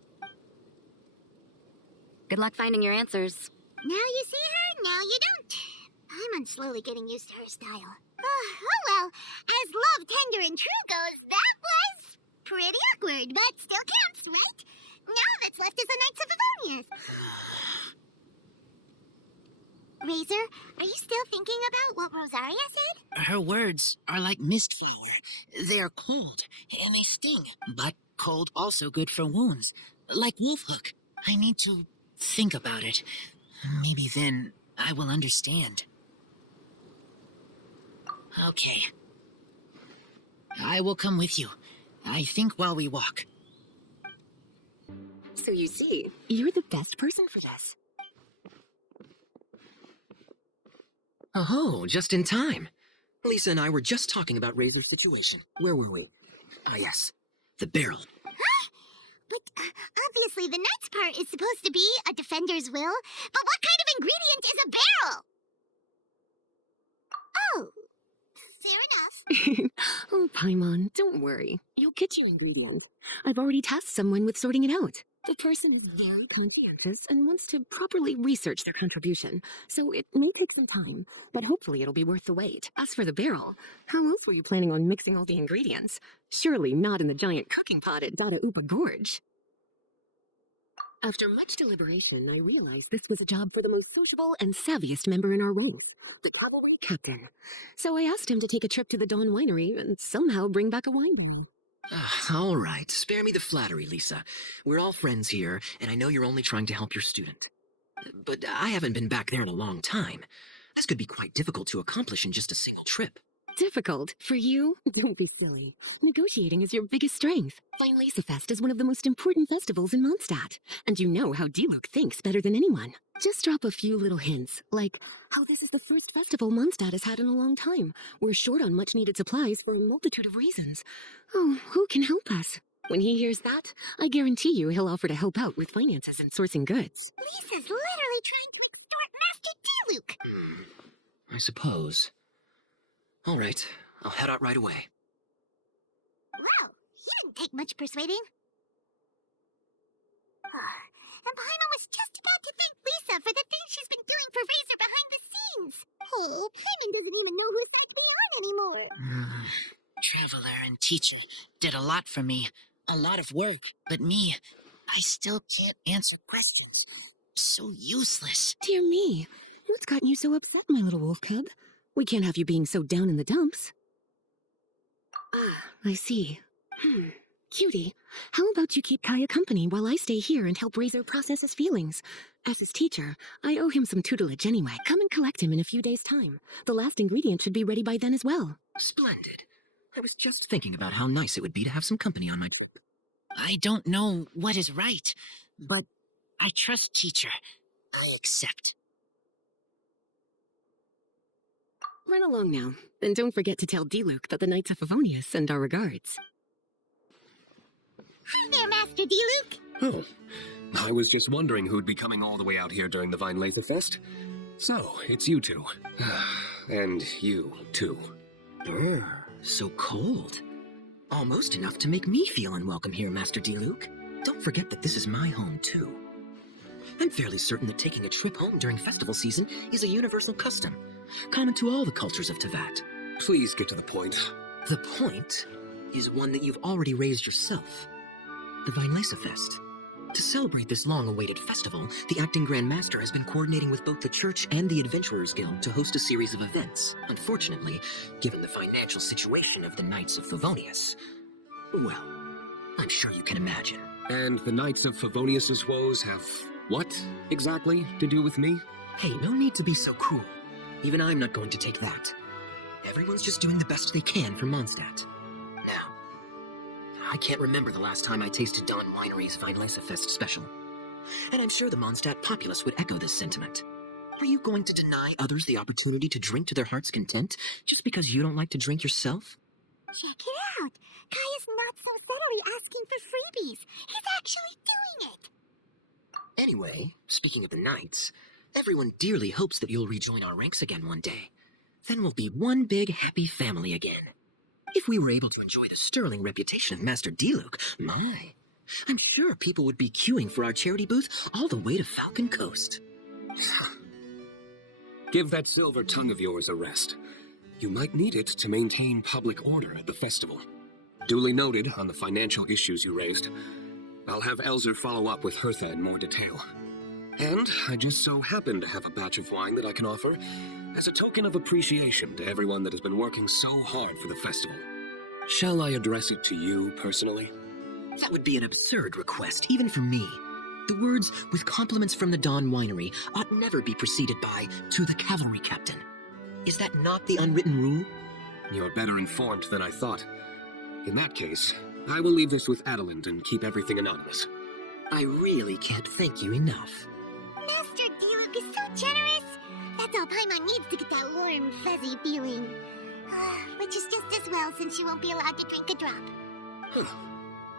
Good luck finding your answers. Now you see her, now you don't. I'm slowly getting used to her style. Oh well, as love, tender, and true goes, that was pretty awkward, but still counts, right? Now that's left is the Knights of Favonius. Razor, are you still thinking about what Rosaria said? Her words are like mist flower. They are cold and they sting, but cold also good for wounds, like Wolfhook. I need to think about it. Maybe then I will understand. Okay. I will come with you. I think while we walk. So you see, you're the best person for this. Oh, just in time. Lisa and I were just talking about Razor's situation. Where were we? Ah, yes. The barrel. But obviously the Knights part is supposed to be a defender's will, but what kind of ingredient is a barrel? Oh, fair enough. Oh, Paimon, don't worry. You'll get your ingredient. I've already tasked someone with sorting it out. The person is very conscientious and wants to properly research their contribution, so it may take some time, but hopefully it'll be worth the wait. As for the barrel, how else were you planning on mixing all the ingredients? Surely not in the giant cooking pot at Dada Upa Gorge. After much deliberation, I realized this was a job for the most sociable and savviest member in our ranks, the cavalry captain. So I asked him to take a trip to the Dawn Winery and somehow bring back a wine barrel. All right, spare me the flattery, Lisa. We're all friends here, and I know you're only trying to help your student. But I haven't been back there in a long time. This could be quite difficult to accomplish in just a single trip. Difficult? For you? Don't be silly. Negotiating is your biggest strength. Weinlesefest is one of the most important festivals in Mondstadt, and you know how Diluc thinks better than anyone. Just drop a few little hints, like how this is the first festival Mondstadt has had in a long time. We're short on much-needed supplies for a multitude of reasons. Oh, who can help us? When he hears that, I guarantee you he'll offer to help out with finances and sourcing goods. Lisa's literally trying to extort Master Diluc. I suppose. All right, I'll head out right away. Wow, he didn't take much persuading. And Paimon was just about to thank Lisa for the things she's been doing for Razor behind the scenes. Hey, Paimon doesn't even know who Frankie on anymore. Traveler and teacher did a lot for me. A lot of work. But me, I still can't answer questions. So useless. Dear me, what's gotten you so upset, my little wolf cub? We can't have you being so down in the dumps. Ah, I see. Cutie, how about you keep Kaya company while I stay here and help Razor process his feelings? As his teacher, I owe him some tutelage anyway. Come and collect him in a few days' time. The last ingredient should be ready by then as well. Splendid. I was just thinking about how nice it would be to have some company on my trip. I don't know what is right, but I trust teacher. I accept. Run along now, and don't forget to tell Diluc that the Knights of Favonius send our regards. Hi there, Master Diluc. Oh, I was just wondering who'd be coming all the way out here during the Weinlesefest. So, it's you two. And you, too. Brr, so cold. Almost enough to make me feel unwelcome here, Master Diluc. Don't forget that this is my home, too. I'm fairly certain that taking a trip home during festival season is a universal custom, common to all the cultures of Teyvat. Please get to the point. The point is one that you've already raised yourself. the Weinlesefest. To celebrate this long-awaited festival, the Acting Grand Master has been coordinating with both the church and the Adventurers Guild to host a series of events. Unfortunately, given the financial situation of the Knights of Favonius, well, I'm sure you can imagine. And the Knights of Favonius's woes have what exactly to do with me? Hey, no need to be so cruel. Even I'm not going to take that. Everyone's just doing the best they can for Mondstadt. Now, I can't remember the last time I tasted Dawn Winery's Weinlesefest special. And I'm sure the Mondstadt populace would echo this sentiment. Are you going to deny others the opportunity to drink to their heart's content just because you don't like to drink yourself? Check it out. Kaya's not so subtly asking for freebies. He's actually doing it. Anyway, speaking of the Knights, everyone dearly hopes that you'll rejoin our ranks again one day. Then we'll be one big happy family again. If we were able to enjoy the sterling reputation of Master Diluc, my, I'm sure people would be queuing for our charity booth all the way to Falcon Coast. Give that silver tongue of yours a rest. You might need it to maintain public order at the festival. Duly noted on the financial issues you raised. I'll have Elzer follow up with Hertha in more detail. And I just so happen to have a batch of wine that I can offer as a token of appreciation to everyone that has been working so hard for the festival. Shall I address it to you personally? That would be an absurd request, even for me. The words, with compliments from the Dawn Winery, ought never be preceded by, to the cavalry captain. Is that not the unwritten rule? You're better informed than I thought. In that case, I will leave this with Adelind and keep everything anonymous. I really can't thank you enough. Master Diluc is so generous. That's all Paimon needs to get that warm, fuzzy feeling. Which is just as well since she won't be allowed to drink a drop. Huh.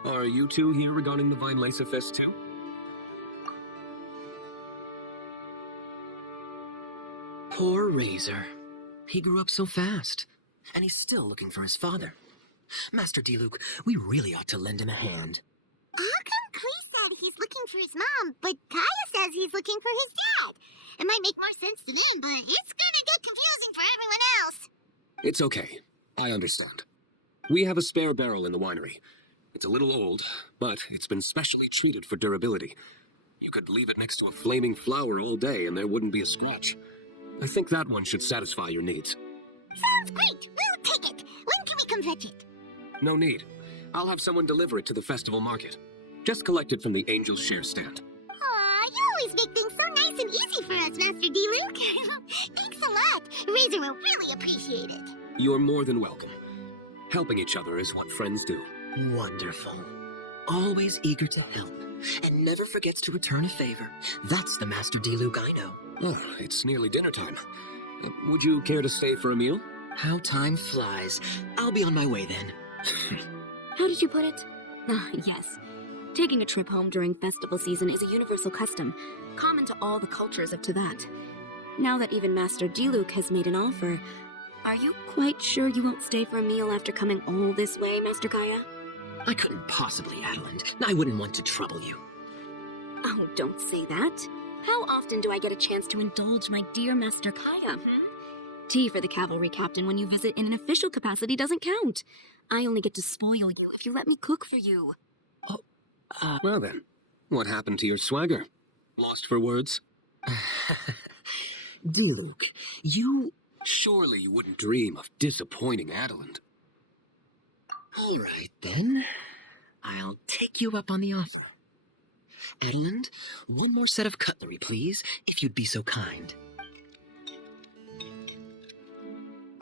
Are you two here regarding the Weinlesefest too? Poor Razor. He grew up so fast, and he's still looking for his father. Master Diluc, we really ought to lend him a hand. How come Klee said he's looking for his mom, but Kaya says he's looking for his dad? It might make more sense to them, but it's gonna get confusing for everyone else. It's okay. I understand. We have a spare barrel in the winery. It's a little old, but it's been specially treated for durability. You could leave it next to a flaming flower all day and there wouldn't be a scratch. I think that one should satisfy your needs. Sounds great. We'll take it. When can we come fetch it? No need. I'll have someone deliver it to the festival market. Just collect it from the Angel's Share stand. Aw, you always make things so nice and easy for us, Master Diluc. Thanks a lot. Razor will really appreciate it. You're more than welcome. Helping each other is what friends do. Wonderful. Always eager to help, and never forgets to return a favor. That's the Master Diluc I know. Oh, it's nearly dinner time. Would you care to stay for a meal? How time flies. I'll be on my way then. How did you put it? Ah, yes. Taking a trip home during festival season is a universal custom, common to all the cultures of Teyvat. Now that even Master Diluc has made an offer, are you quite sure you won't stay for a meal after coming all this way, Master Kaya? I couldn't possibly, Adelind. I wouldn't want to trouble you. Oh, don't say that. How often do I get a chance to indulge my dear Master Kaya, Tea for the cavalry captain when you visit in an official capacity doesn't count. I only get to spoil you if you let me cook for you. Well then, what happened to your swagger? Lost for words? Diluc, you... Surely you wouldn't dream of disappointing Adelind. All right, then. I'll take you up on the offer. Adelind, one more set of cutlery, please, if you'd be so kind.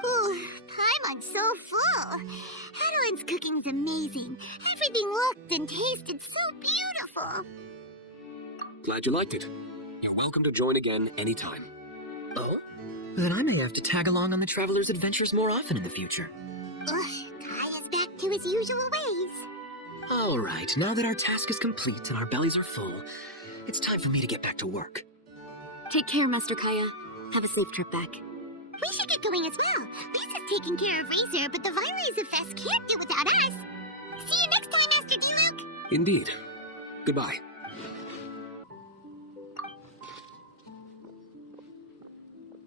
Ooh, Paimon's so full. Adelind's cooking's amazing. Everything looked and tasted so beautiful. Glad you liked it. You're welcome to join again anytime. Oh? Then I may have to tag along on the Traveler's Adventures more often in the future. Ugh, Kaya's back to his usual ways. All right, now that our task is complete and our bellies are full, it's time for me to get back to work. Take care, Master Kaya. Have a safe trip back. We should get going as well. Lisa's taking care of Razor, but the Weinlesefest can't do without us. See you next time, Master Diluc. Indeed. Goodbye.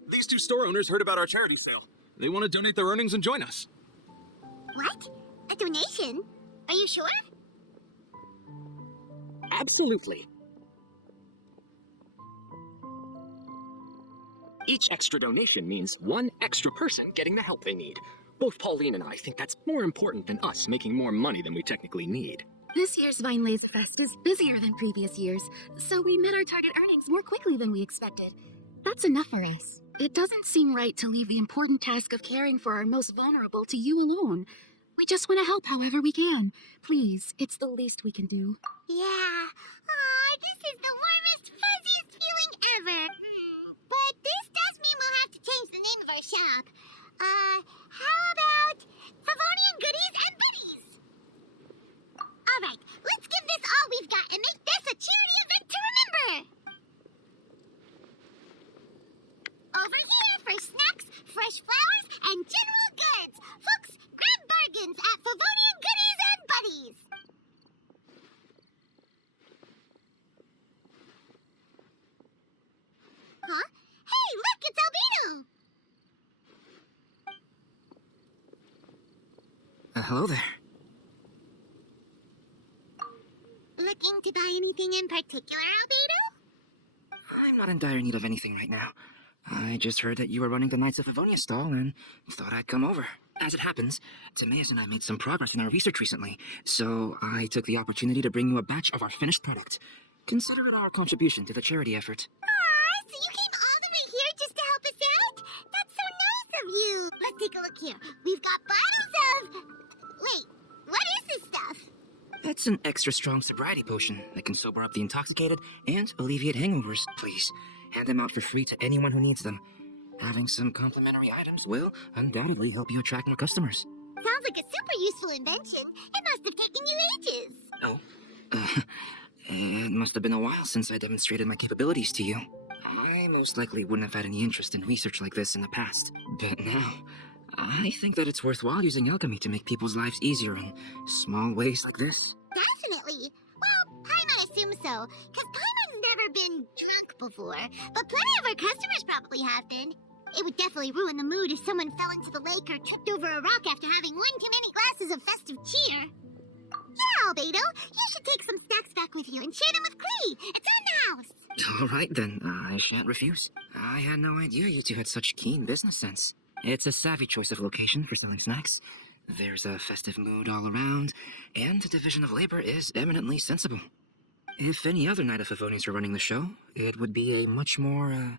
These two store owners heard about our charity sale. They want to donate their earnings and join us. What? A donation? Are you sure? Absolutely. Each extra donation means one extra person getting the help they need. Both Pauline and I think that's more important than us making more money than we technically need. This year's Weinlesefest is busier than previous years, so we met our target earnings more quickly than we expected. That's enough for us. It doesn't seem right to leave the important task of caring for our most vulnerable to you alone. We just want to help however we can. Please, it's the least we can do. Yeah. Aw, this is the warmest, fuzziest feeling ever. But this does mean we'll have to change the name of our shop. How about Favonian Goodies and Buddies? Alright, let's give this all we've got and make this a charity event to remember! Over here for snacks, fresh flowers, and general goods. Folks, grab bargains at Favonian Goodies and Buddies. Huh? Hey, look, it's Albedo! Hello there. Looking to buy anything in particular, Albedo? I'm not in dire need of anything right now. I just heard that you were running the Knights of Avonia stall and thought I'd come over. As it happens, Timaeus and I made some progress in our research recently, so I took the opportunity to bring you a batch of our finished product. Consider it our contribution to the charity effort. Aw, so you came all the way here just to help us out? That's so nice of you. Let's take a look here. We've got bottles of... Wait, what is this stuff? It's an extra strong sobriety potion that can sober up the intoxicated and alleviate hangovers. Please, hand them out for free to anyone who needs them. Having some complimentary items will undoubtedly help you attract more customers. Sounds like a super useful invention. It must have taken you ages. Oh, it must have been a while since I demonstrated my capabilities to you. I most likely wouldn't have had any interest in research like this in the past. But now, I think that it's worthwhile using alchemy to make people's lives easier in small ways like this. Definitely. Well, Paimon assumes so, because Paimon's never been drunk before, but plenty of our customers probably have been. It would definitely ruin the mood if someone fell into the lake or tripped over a rock after having one too many glasses of festive cheer. Yeah, Albedo, you should take some snacks back with you and share them with Klee. It's in the house. All right, then. I shan't refuse. I had no idea you two had such keen business sense. It's a savvy choice of location for selling snacks. There's a festive mood all around, and the division of labor is eminently sensible. If any other Knight of Favonians were running the show, it would be a much more,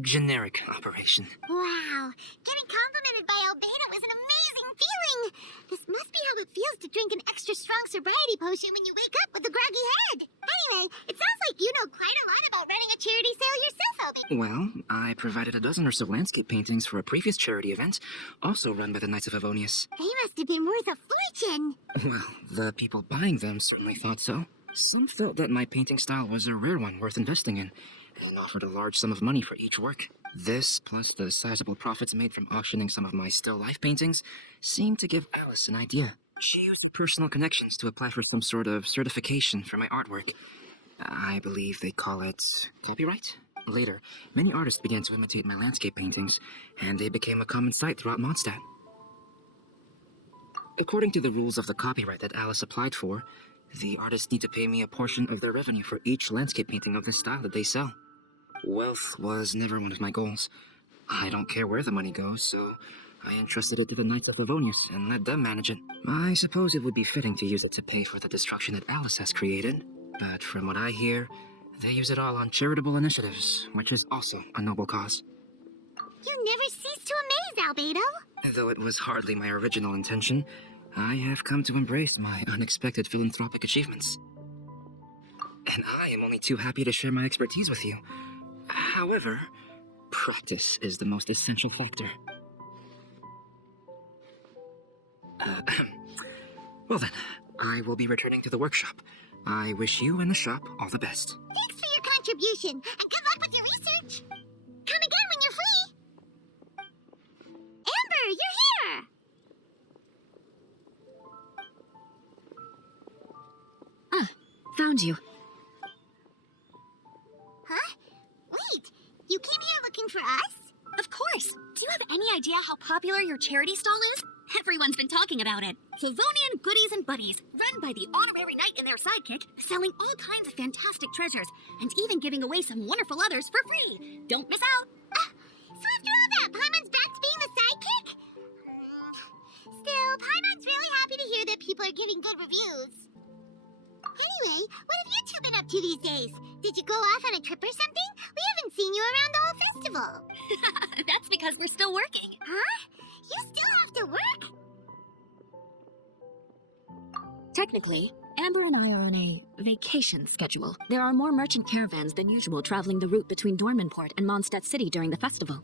generic operation. Wow, getting complimented by Albedo is an amazing feeling. This must be how it feels to drink an extra strong sobriety potion when you wake up with a groggy head. Anyway, it sounds like you know quite a lot about running a charity sale yourself, Albedo. Well, I provided a dozen or so landscape paintings for a previous charity event, also run by the Knights of Favonius. They must have been worth a fortune. Well, the people buying them certainly thought so. Some felt that my painting style was a rare one worth investing in, and offered a large sum of money for each work. This, plus the sizable profits made from auctioning some of my still life paintings, seemed to give Alice an idea. She used her personal connections to apply for some sort of certification for my artwork. I believe they call it copyright? Later, many artists began to imitate my landscape paintings, and they became a common sight throughout Mondstadt. According to the rules of the copyright that Alice applied for, the artists need to pay me a portion of their revenue for each landscape painting of this style that they sell. Wealth was never one of my goals. I don't care where the money goes, so I entrusted it to the Knights of Favonius and let them manage it. I suppose it would be fitting to use it to pay for the destruction that Alice has created, but from what I hear, they use it all on charitable initiatives, which is also a noble cause. You never cease to amaze, Albedo. Though it was hardly my original intention, I have come to embrace my unexpected philanthropic achievements. And I am only too happy to share my expertise with you. However, practice is the most essential factor. Well then, I will be returning to the workshop. I wish you and the shop all the best. Thanks for your contribution, and good luck with your research. Come again when you're free. Amber, you're here. Found you. Huh? Wait, you came here looking for us? Of course. Do you have any idea how popular your charity stall is? Everyone's been talking about it. Favonian Goodies and Buddies, run run by the honorary knight and their sidekick, selling all kinds of fantastic treasures, and even giving away some wonderful others for free. Don't miss out. So after all that, Paimon's back to being the sidekick? Still, Paimon's really happy to hear that people are giving good reviews. Anyway, what have you two been up to these days? Did you go off on a trip or something? We haven't seen you around the whole festival. That's because we're still working. Huh? You still have to work? Technically, Amber and I are on a vacation schedule. There are more merchant caravans than usual traveling the route between Dormanport and Mondstadt City during the festival.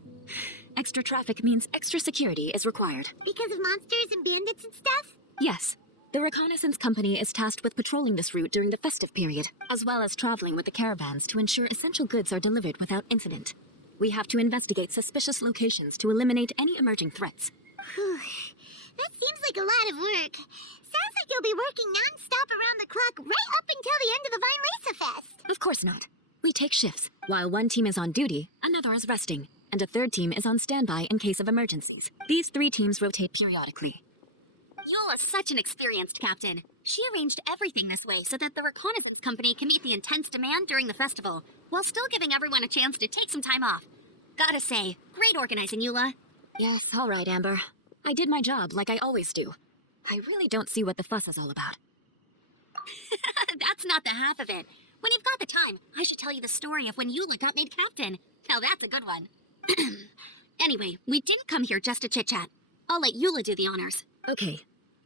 Extra traffic means extra security is required. Because of monsters and bandits and stuff? Yes. The reconnaissance company is tasked with patrolling this route during the festive period, as well as traveling with the caravans to ensure essential goods are delivered without incident. We have to investigate suspicious locations to eliminate any emerging threats. Whew. That seems like a lot of work. Sounds like you'll be working non-stop around the clock right up until the end of the Weinlesefest. Of course not. We take shifts. While one team is on duty, another is resting, and a third team is on standby in case of emergencies. These 3 teams rotate periodically. You're such an experienced captain. She arranged everything this way so that the reconnaissance company can meet the intense demand during the festival, while still giving everyone a chance to take some time off. Gotta say, great organizing, Eula. Yes, all right, Amber. I did my job like I always do. I really don't see what the fuss is all about. That's not the half of it. When you've got the time, I should tell you the story of when Eula got made captain. Now that's a good one. Anyway, we didn't come here just to chit-chat. I'll let Eula do the honors. Okay.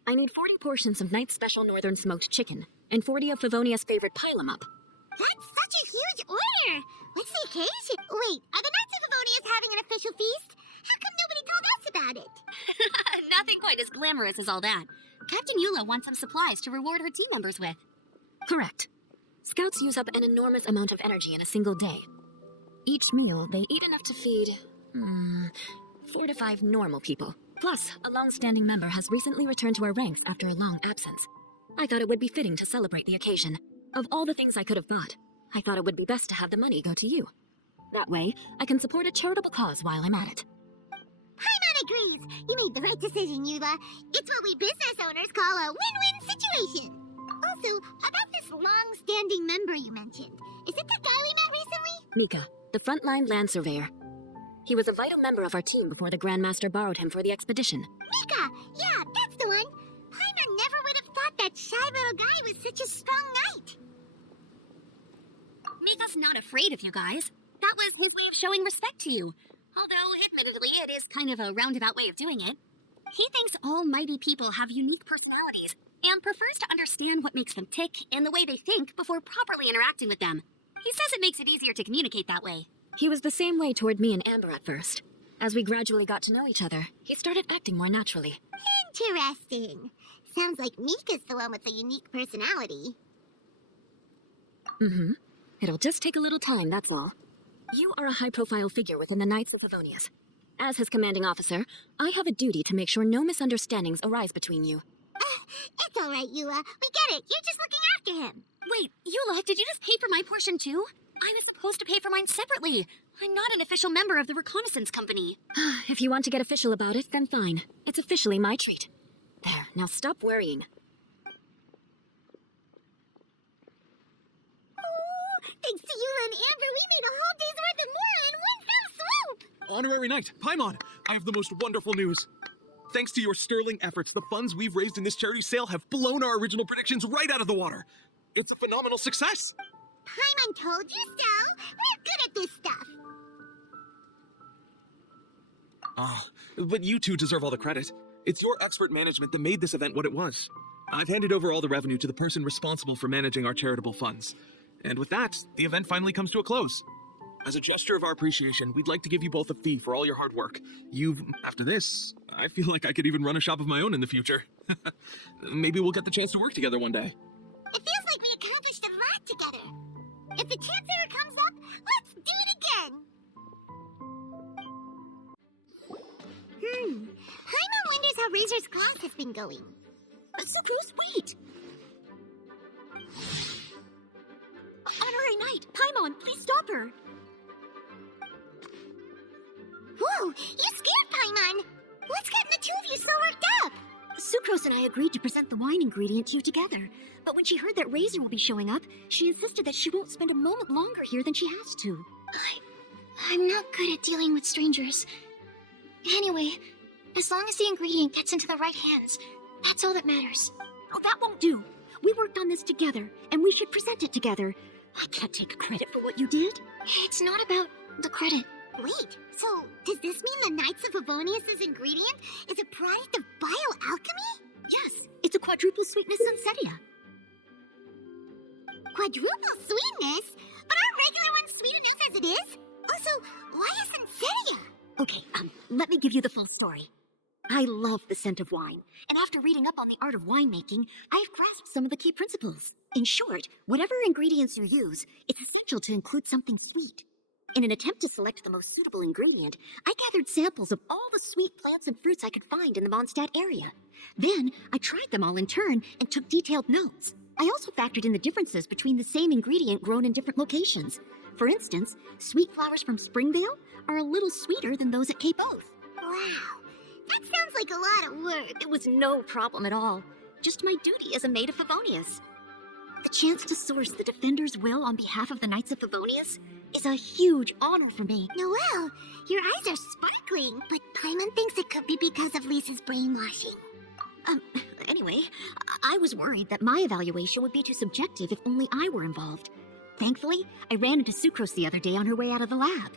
I need 40 portions of Knight's Special Northern Smoked Chicken, and 40 of Favonia's favorite pile-em-up. That's such a huge order. What's the occasion? Wait, are the Knights of Favonius having an official feast? How come nobody told us about it? Nothing quite as glamorous as all that. Captain Eula wants some supplies to reward her team members with. Correct. Scouts use up an enormous amount of energy in a single day. Each meal, they eat enough to feed, 4 to 5 normal people. Plus, a long-standing member has recently returned to our ranks after a long absence. I thought it would be fitting to celebrate the occasion. Of all the things I could have bought, I thought it would be best to have the money go to you. That way, I can support a charitable cause while I'm at it. Paimon agrees. You made the right decision, Eula. It's what we business owners call a win-win situation. Also, about this long-standing member you mentioned, is it the guy we met recently? Mika, the frontline land surveyor. He was a vital member of our team before the Grandmaster borrowed him for the expedition. Mika! Yeah, that's the one. Paimon never would have thought that shy little guy was such a strong knight. Mika's not afraid of you guys. That was his way of showing respect to you. Although, admittedly, it is kind of a roundabout way of doing it. He thinks all mighty people have unique personalities, and prefers to understand what makes them tick and the way they think before properly interacting with them. He says it makes it easier to communicate that way. He was the same way toward me and Amber at first. As we gradually got to know each other, he started acting more naturally. Interesting. Sounds like Mika's the one with the unique personality. Mm-hmm. It'll just take a little time, that's all. You are a high-profile figure within the Knights of Favonius. As his commanding officer, I have a duty to make sure no misunderstandings arise between you. It's all right, Eula. We get it. You're just looking after him. Wait, Eula, did you just pay for my portion too? I was supposed to pay for mine separately. I'm not an official member of the reconnaissance company. If you want to get official about it, then fine. It's officially my treat. There, now stop worrying. Thanks to Eula and Amber, we made a whole day's worth of more in one fell swoop! Honorary Knight, Paimon, I have the most wonderful news. Thanks to your sterling efforts, the funds we've raised in this charity sale have blown our original predictions right out of the water. It's a phenomenal success. Paimon told you so. We're good at this stuff. But you two deserve all the credit. It's your expert management that made this event what it was. I've handed over all the revenue to the person responsible for managing our charitable funds. And with that, the event finally comes to a close. As a gesture of our appreciation, we'd like to give you both a fee for all your hard work. After this, I feel like I could even run a shop of my own in the future. Maybe we'll get the chance to work together one day. It feels like we accomplished a lot together. If the chance ever comes up, let's do it again. Paimon wonders how Razor's class has been going. Sucrose, wait! Honorary Knight, Paimon, please stop her! Whoa, you scared Paimon! What's getting the two of you so worked up? Sucrose Sucrose and I agreed to present the wine ingredient to you together, but when she heard that Razor will be showing up, she insisted that she won't spend a moment longer here than she has to. I'm not good at dealing with strangers. Anyway, as long as the ingredient gets into the right hands, that's all that matters. Oh, that won't do. We worked on this together, and we should present it together. I can't take credit for what you did. It's not about the credit. Wait, so does this mean the Knights of Favonius' ingredient is a product of bioalchemy? Yes, it's a quadruple sweetness Sunsetia. Quadruple sweetness? But aren't regular ones sweet enough as it is? Also, why isn't Seria? Okay, let me give you the full story. I love the scent of wine, and after reading up on the art of winemaking, I've grasped some of the key principles. In short, whatever ingredients you use, it's essential to include something sweet. In an attempt to select the most suitable ingredient, I gathered samples of all the sweet plants and fruits I could find in the Mondstadt area. Then, I tried them all in turn and took detailed notes. I also factored in the differences between the same ingredient grown in different locations. For instance, sweet flowers from Springvale are a little sweeter than those at Cape Oath. Wow, that sounds like a lot of work. It was no problem at all. Just my duty as a maid of Favonius. The chance to source the Defender's will on behalf of the Knights of Favonius is a huge honor for me. Noelle, your eyes are sparkling, but Paimon thinks it could be because of Lisa's brainwashing. Anyway, I was worried that my evaluation would be too subjective if only I were involved. Thankfully, I ran into Sucrose the other day on her way out of the lab.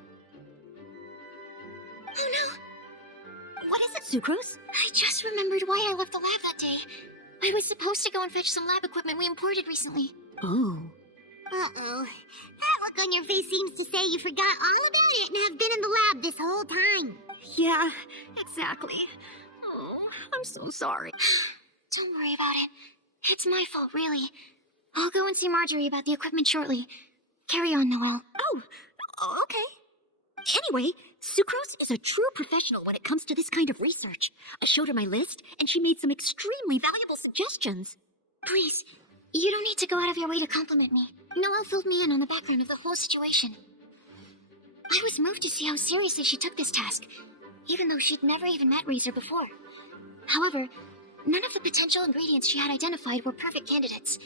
Oh no! What is it, Sucrose? I just remembered why I left the lab that day. I was supposed to go and fetch some lab equipment we imported recently. Oh. Uh-oh. That look on your face seems to say you forgot all about it and have been in the lab this whole time. Yeah, exactly. Oh, I'm so sorry. Don't worry about it. It's my fault, really. I'll go and see Marjorie about the equipment shortly. Carry on, Noelle. Oh, okay. Anyway, Sucrose is a true professional when it comes to this kind of research. I showed her my list, and she made some extremely valuable suggestions. Please, you don't need to go out of your way to compliment me. Noelle filled me in on the background of the whole situation. I was moved to see how seriously she took this task, even though she'd never even met Razor before. However, none of the potential ingredients she had identified were perfect candidates.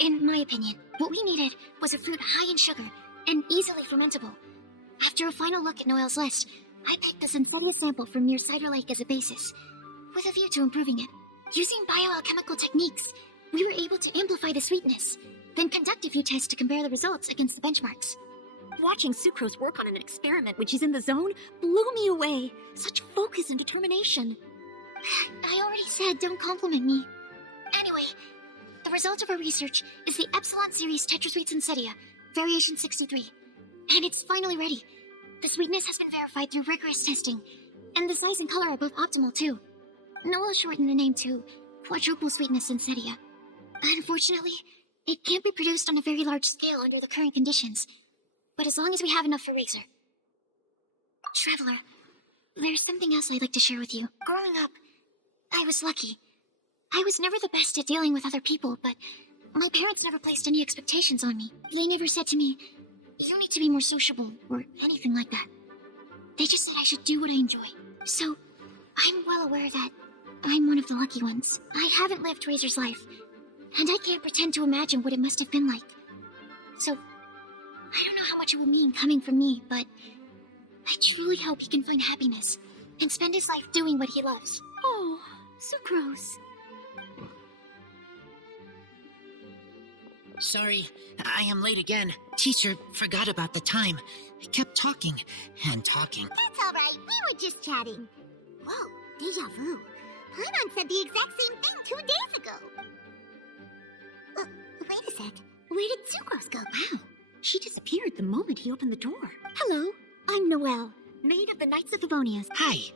In my opinion, what we needed was a fruit high in sugar and easily fermentable. After a final look at Noelle's list, I picked the Sunsetia sample from near Cider Lake as a basis, with a view to improving it. Using bioalchemical techniques, we were able to amplify the sweetness, then conduct a few tests to compare the results against the benchmarks. Watching Sucrose work on an experiment when she's in the zone blew me away. Such focus and determination. I already said don't compliment me. Anyway, the result of our research is the Epsilon Series Tetrasweet Sunsetia, Variation 63. And it's finally ready. The sweetness has been verified through rigorous testing, and the size and color are both optimal too. Noelle shortened the name to Quadruple Sweetness Sunsetia. Unfortunately, it can't be produced on a very large scale under the current conditions, but as long as we have enough for Razor. Traveler, there's something else I'd like to share with you. Growing up, I was lucky. I was never the best at dealing with other people, but my parents never placed any expectations on me. They never said to me, "You need to be more sociable," or anything like that. They just said I should do what I enjoy. So, I'm well aware that I'm one of the lucky ones. I haven't lived Razor's life, and I can't pretend to imagine what it must have been like. So, I don't know how much it will mean coming from me, but I truly hope he can find happiness and spend his life doing what he loves. Oh, Sucrose. Sorry, I am late again. Teacher forgot about the time. I kept talking and talking. That's all right. We were just chatting. Whoa, deja vu. Paimon said the exact same thing 2 days ago. Wait a sec. Where did Sucrose go? Wow, she disappeared the moment he opened the door. Hello, I'm Noelle, maid of the Knights of Favonius. Hi.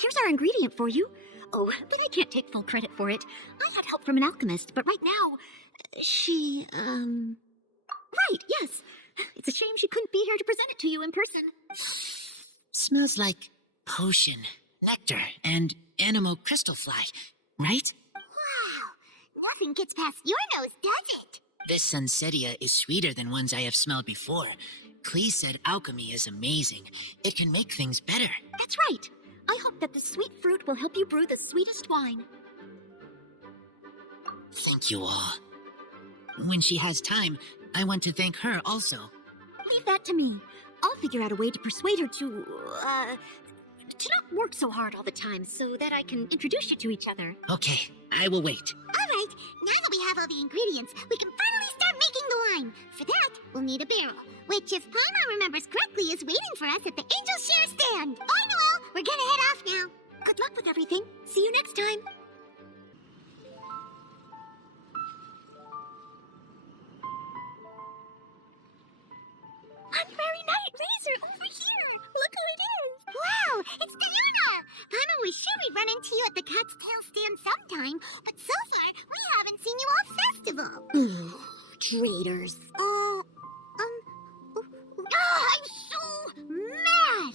Here's our ingredient for you. Oh, but I can't take full credit for it. I had help from an alchemist, but right now, she, Right, yes. It's a shame she couldn't be here to present it to you in person. Smells like potion, nectar, and animal crystal fly, right? Wow, nothing gets past your nose, does it? This Sunsetia is sweeter than ones I have smelled before. Clee said alchemy is amazing. It can make things better. That's right. I hope that the sweet fruit will help you brew the sweetest wine. Thank you all. When she has time, I want to thank her also. Leave that to me. I'll figure out a way to persuade her to not work so hard all the time so that I can introduce you to each other. Okay, I will wait. All right, now that we have all the ingredients, we can finally start making the wine. For that, we'll need a barrel, which, if Paimon remembers correctly, is waiting for us at the Angel Share stand. Bye, Noelle. We're gonna head off now. Good luck with everything. See you next time. Honorary Knight Razor over here. Look who it is. Wow, it's Diana! Paimon was sure we'd run into you at the Cat's Tail stand sometime, but so far, we haven't seen you all festival. Traitors. I'm so mad!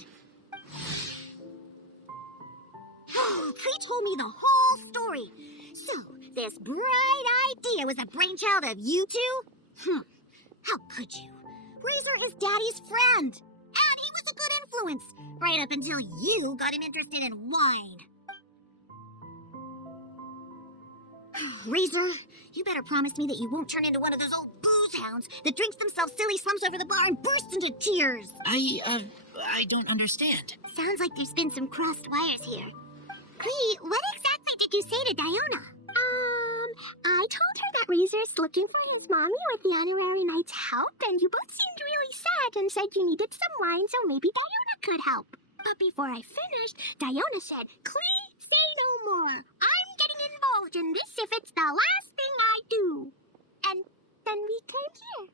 Cree told me the whole story. So, this bright idea was a brainchild of you two? How could you? Razor is Daddy's friend. And he was a good influence. Right up until you got him interested in wine. Razor, you better promise me that you won't turn into one of those old booze hounds that drinks themselves silly slumps over the bar and bursts into tears. I don't understand. Sounds like there's been some crossed wires here. Cree, what exactly did you say to Diona? I told her that Razor's looking for his mommy with the Honorary Knight's help, and you both seemed really sad and said you needed some wine, so maybe Diona could help. But before I finished, Diona said, Clee, say no more. I'm getting involved in this if it's the last thing I do. And then we came here.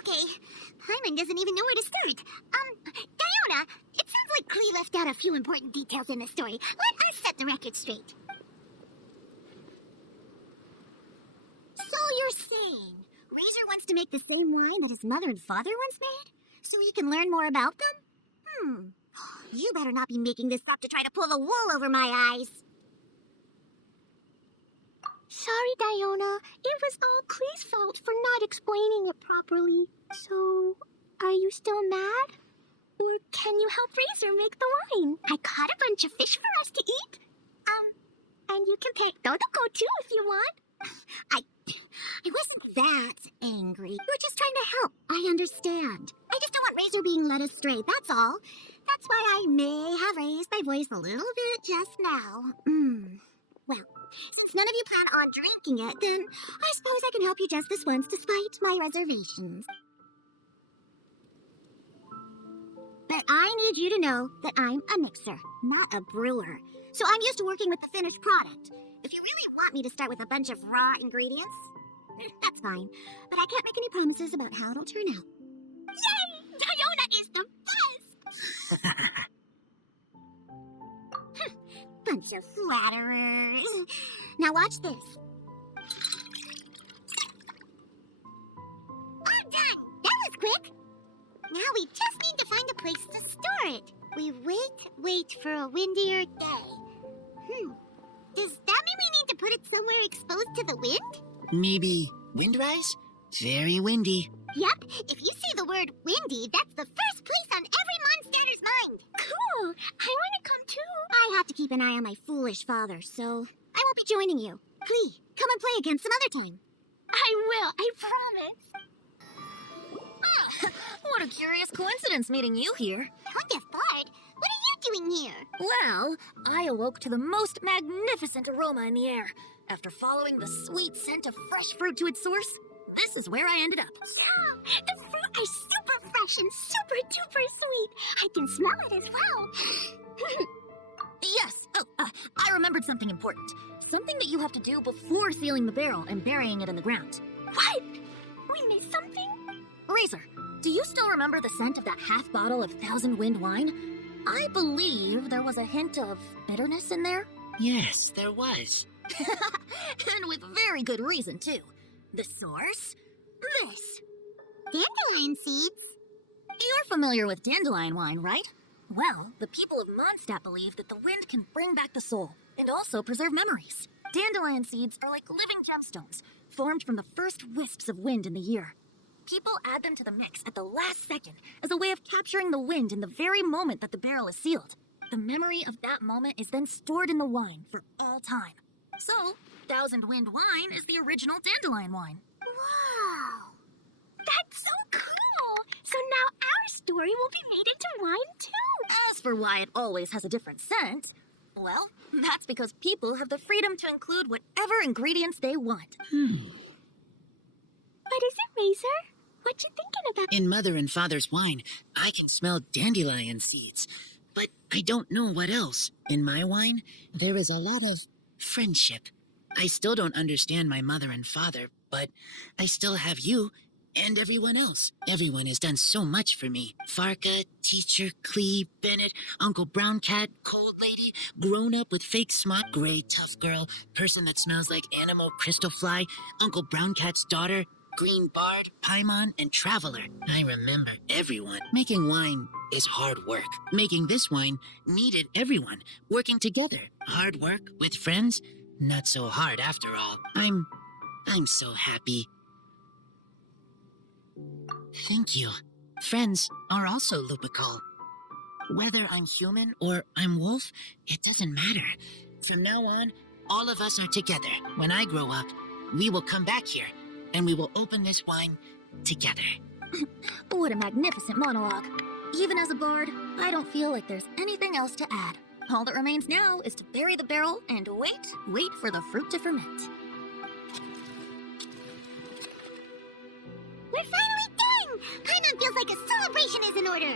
Okay. Paimon doesn't even know where to start. Diona, it sounds like Clee left out a few important details in the story. Let us set the record straight. So you're saying Razor wants to make the same wine that his mother and father once made? So he can learn more about them? You better not be making this up to try to pull the wool over my eyes. Sorry, Diona. It was all Clee's fault for not explaining it properly. So, are you still mad? Or can you help Razor make the wine? I caught a bunch of fish for us to eat. And you can pick Dodoko too if you want. I wasn't that angry. We're just trying to help. I understand. I just don't want Razor being led astray, that's all. That's why I may have raised my voice a little bit just now. Well, since none of you plan on drinking it, then I suppose I can help you just this once despite my reservations. But I need you to know that I'm a mixer, not a brewer. So I'm used to working with the finished product. If you really want me to start with a bunch of raw ingredients, that's fine. But I can't make any promises about how it'll turn out. Yay! Diona is the best! Bunch of flatterers. Now watch this. All done! That was quick! Now we just need to find a place to store it. We wait for a windier day. Does that mean we need to put it somewhere exposed to the wind? Maybe windrise? Very windy. Yep, if you say the word windy, that's the first place on every Mondstatter's mind. Cool! I want to come too. I have to keep an eye on my foolish father, so I won't be joining you. Clee, come and play again some other time. I will, I promise. What a curious coincidence meeting you here. Wonderford, what are you doing here? Well, I awoke to the most magnificent aroma in the air. After following the sweet scent of fresh fruit to its source, this is where I ended up. The fruit is super fresh and super duper sweet. I can smell it as well. Yes. I remembered something important. Something that you have to do before sealing the barrel and burying it in the ground. What? We missed something? Razor, do you still remember the scent of that half bottle of Thousand Wind wine? I believe there was a hint of bitterness in there. Yes, there was. And with very good reason, too. The source? This. Dandelion seeds? You're familiar with dandelion wine, right? Well, the people of Mondstadt believe that the wind can bring back the soul and also preserve memories. Dandelion seeds are like living gemstones, formed from the first wisps of wind in the year. People add them to the mix at the last second as a way of capturing the wind in the very moment that the barrel is sealed. The memory of that moment is then stored in the wine for all time. So, Thousand Wind wine is the original dandelion wine. Wow! That's so cool! So now our story will be made into wine too! As for why it always has a different scent, well, that's because people have the freedom to include whatever ingredients they want. What is it, Razor? What you thinking about? In Mother and Father's wine, I can smell dandelion seeds, but I don't know what else. In my wine, there is a lot of friendship. I still don't understand my mother and father, but I still have you and everyone else. Everyone has done so much for me. Farka, Teacher, Clee, Bennett, Uncle Brown Cat, Cold Lady, grown up with fake smart, gray tough girl, person that smells like Animo Crystal Fly, Uncle Brown Cat's daughter, Green Bard, Paimon, and Traveler. I remember everyone. Making wine is hard work. Making this wine needed everyone, working together. Hard work with friends? Not so hard after all. I'm so happy. Thank you. Friends are also lupical. Whether I'm human or I'm wolf, it doesn't matter. From now on, all of us are together. When I grow up, we will come back here, and we will open this wine together. What a magnificent monologue. Even as a bard, I don't feel like there's anything else to add. All that remains now is to bury the barrel and wait for the fruit to ferment. We're finally done! Paimon feels like a celebration is in order.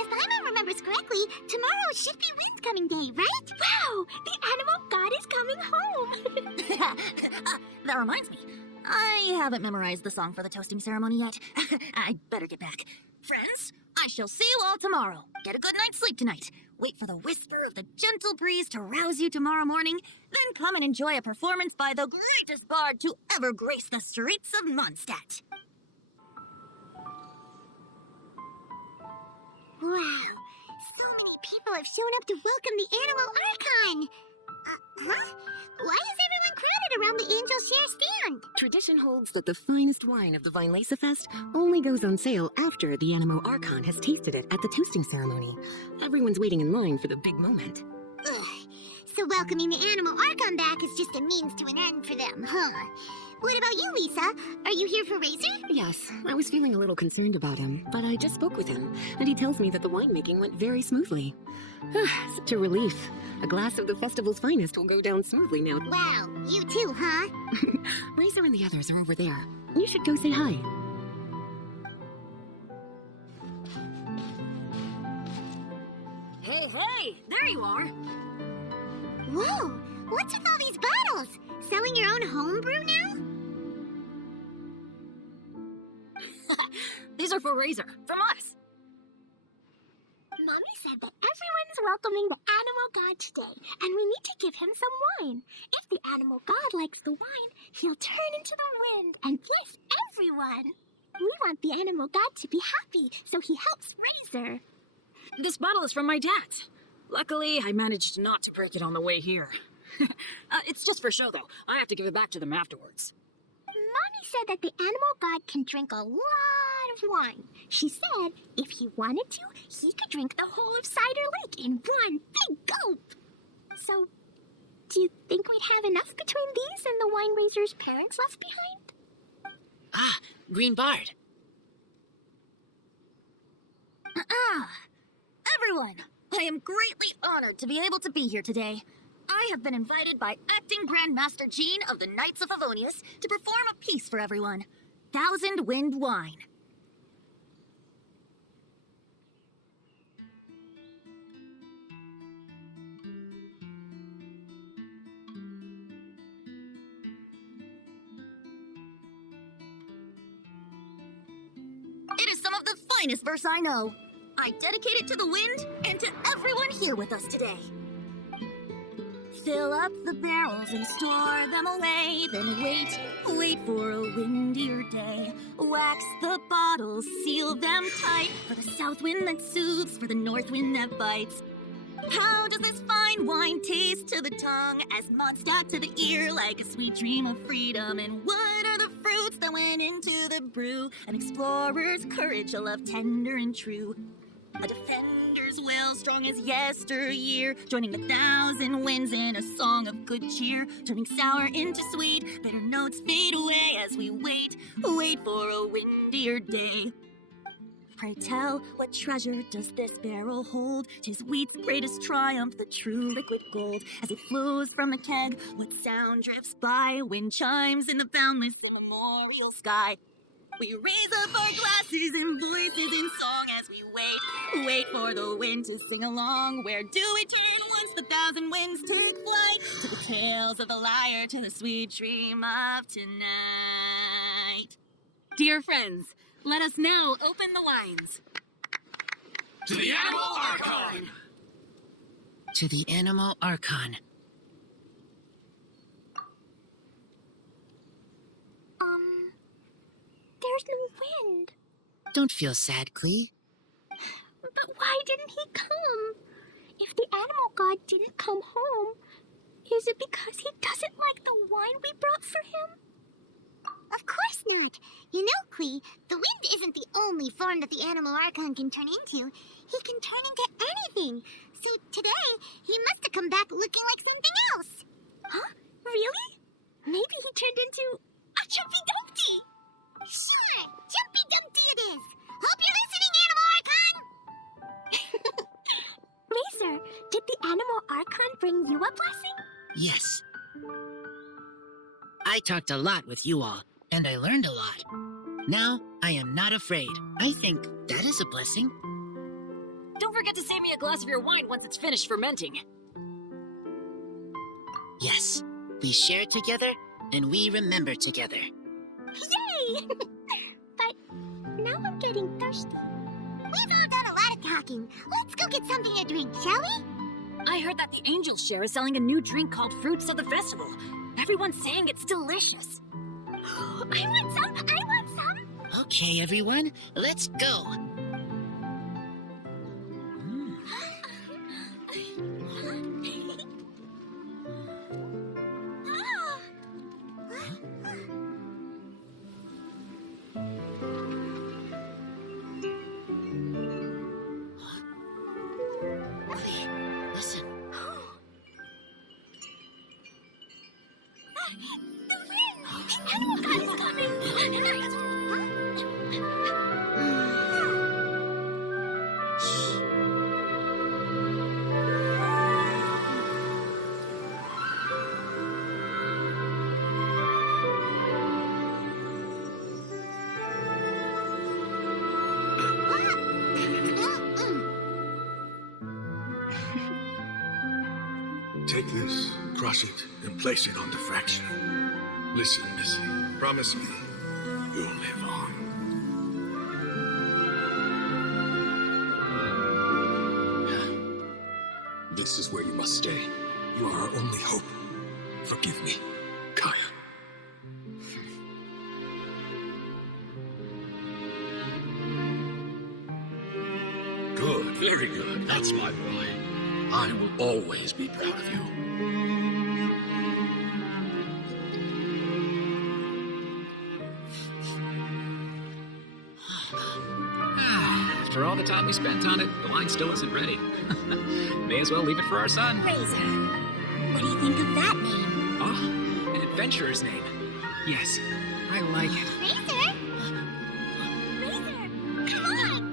If Paimon remembers correctly, tomorrow should be Windcoming Day, right? Wow! The animal god is coming home! That reminds me, I haven't memorized the song for the toasting ceremony yet. I better get back. Friends, I shall see you all tomorrow. Get a good night's sleep tonight. Wait for the whisper of the gentle breeze to rouse you tomorrow morning. Then come and enjoy a performance by the greatest bard to ever grace the streets of Mondstadt. Wow, so many people have shown up to welcome the Animal Archon. Why is everyone crowded around the Angel Share stand? Tradition holds that the finest wine of the Weinlesefest only goes on sale after the Animo Archon has tasted it at the toasting ceremony. Everyone's waiting in line for the big moment. Ugh. So welcoming the Animal Archon back is just a means to an end for them, huh? What about you, Lisa? Are you here for Razor? Yes, I was feeling a little concerned about him, but I just spoke with him, and he tells me that the winemaking went very smoothly. Such a relief. A glass of the festival's finest will go down smoothly now. Wow, you too, huh? Razor and the others are over there. You should go say hi. Hey, there you are. Whoa, what's with all these bottles? Selling your own homebrew now? These are for Razor, from us. Mommy said that everyone's welcoming the animal god today, and we need to give him some wine. If the animal god likes the wine, he'll turn into the wind and bless everyone. We want the animal god to be happy, so he helps Razor. This bottle is from my dad's. Luckily, I managed not to break it on the way here. It's just for show, though. I have to give it back to them afterwards. Mommy said that the animal god can drink a lot of wine. She said if he wanted to, he could drink the whole of Cider Lake in one big gulp. So, do you think we'd have enough between these and the wine raiser's parents left behind? Ah, Green Bard. Everyone, I am greatly honored to be able to be here today. I have been invited by Acting Grand Master Jean of the Knights of Favonius to perform a piece for everyone. Thousand Wind Wine. It is some of the finest verse I know. I dedicate it to the wind and to everyone here with us today. Fill up the barrels and store them away, then wait for a windier day. Wax the bottles, seal them tight, for the south wind that soothes, for the north wind that bites. How does this fine wine taste to the tongue, as Mondstadt to the ear, like a sweet dream of freedom? And what are the fruits that went into the brew? An explorer's courage, a love tender and true. A defender's well, strong as yesteryear, joining 1,000 winds in a song of good cheer, turning sour into sweet, bitter notes fade away as we wait for a windier day. Pray tell, what treasure does this barrel hold? 'Tis wheat's greatest triumph, the true liquid gold. As it flows from the keg, what sound drifts by? Wind chimes in the boundless immemorial sky. We raise up our glasses and voices in song as we wait for the wind to sing along. Where do we turn once the 1,000 winds took flight? To the tales of the lyre, to the sweet dream of tonight. Dear friends, let us now open the lines. To the Animal Archon! To the Animal Archon. There's no wind. Don't feel sad, Klee. But why didn't he come? If the animal god didn't come home, is it because he doesn't like the wine we brought for him? Of course not. You know, Klee, the wind isn't the only form that the Animal Archon can turn into. He can turn into anything. See, today, he must have come back looking like something else. Huh? Really? Maybe he turned into a Jumpy Dumpty. Sure, Jumpy Dumpty it is. Hope you're listening, Animal Archon. Razor, did the Animal Archon bring you a blessing? Yes. I talked a lot with you all, and I learned a lot. Now, I am not afraid. I think that is a blessing. Don't forget to save me a glass of your wine once it's finished fermenting. Yes, we share together, and we remember together. Yay! But now I'm getting thirsty. We've all done a lot of talking. Let's go get something to drink, shall we? I heard that the Angel Share is selling a new drink called Fruits of the Festival. Everyone's saying it's delicious. I want some! I want some! Okay, everyone, let's go. Listen. The wind! The animal god is coming! Take this, crush it, and place it on the fracture. Listen, Missy, promise me you'll live on. This is where you must stay. You are our only hope. Forgive me, Kaya. Good, very good. That's my boy. I will always be proud of you. After all the time we spent on it, the wine still isn't ready. May as well leave it for our son. Razor, what do you think of that name? Oh, an adventurer's name. Yes, I like it. Razor? Razor, come on!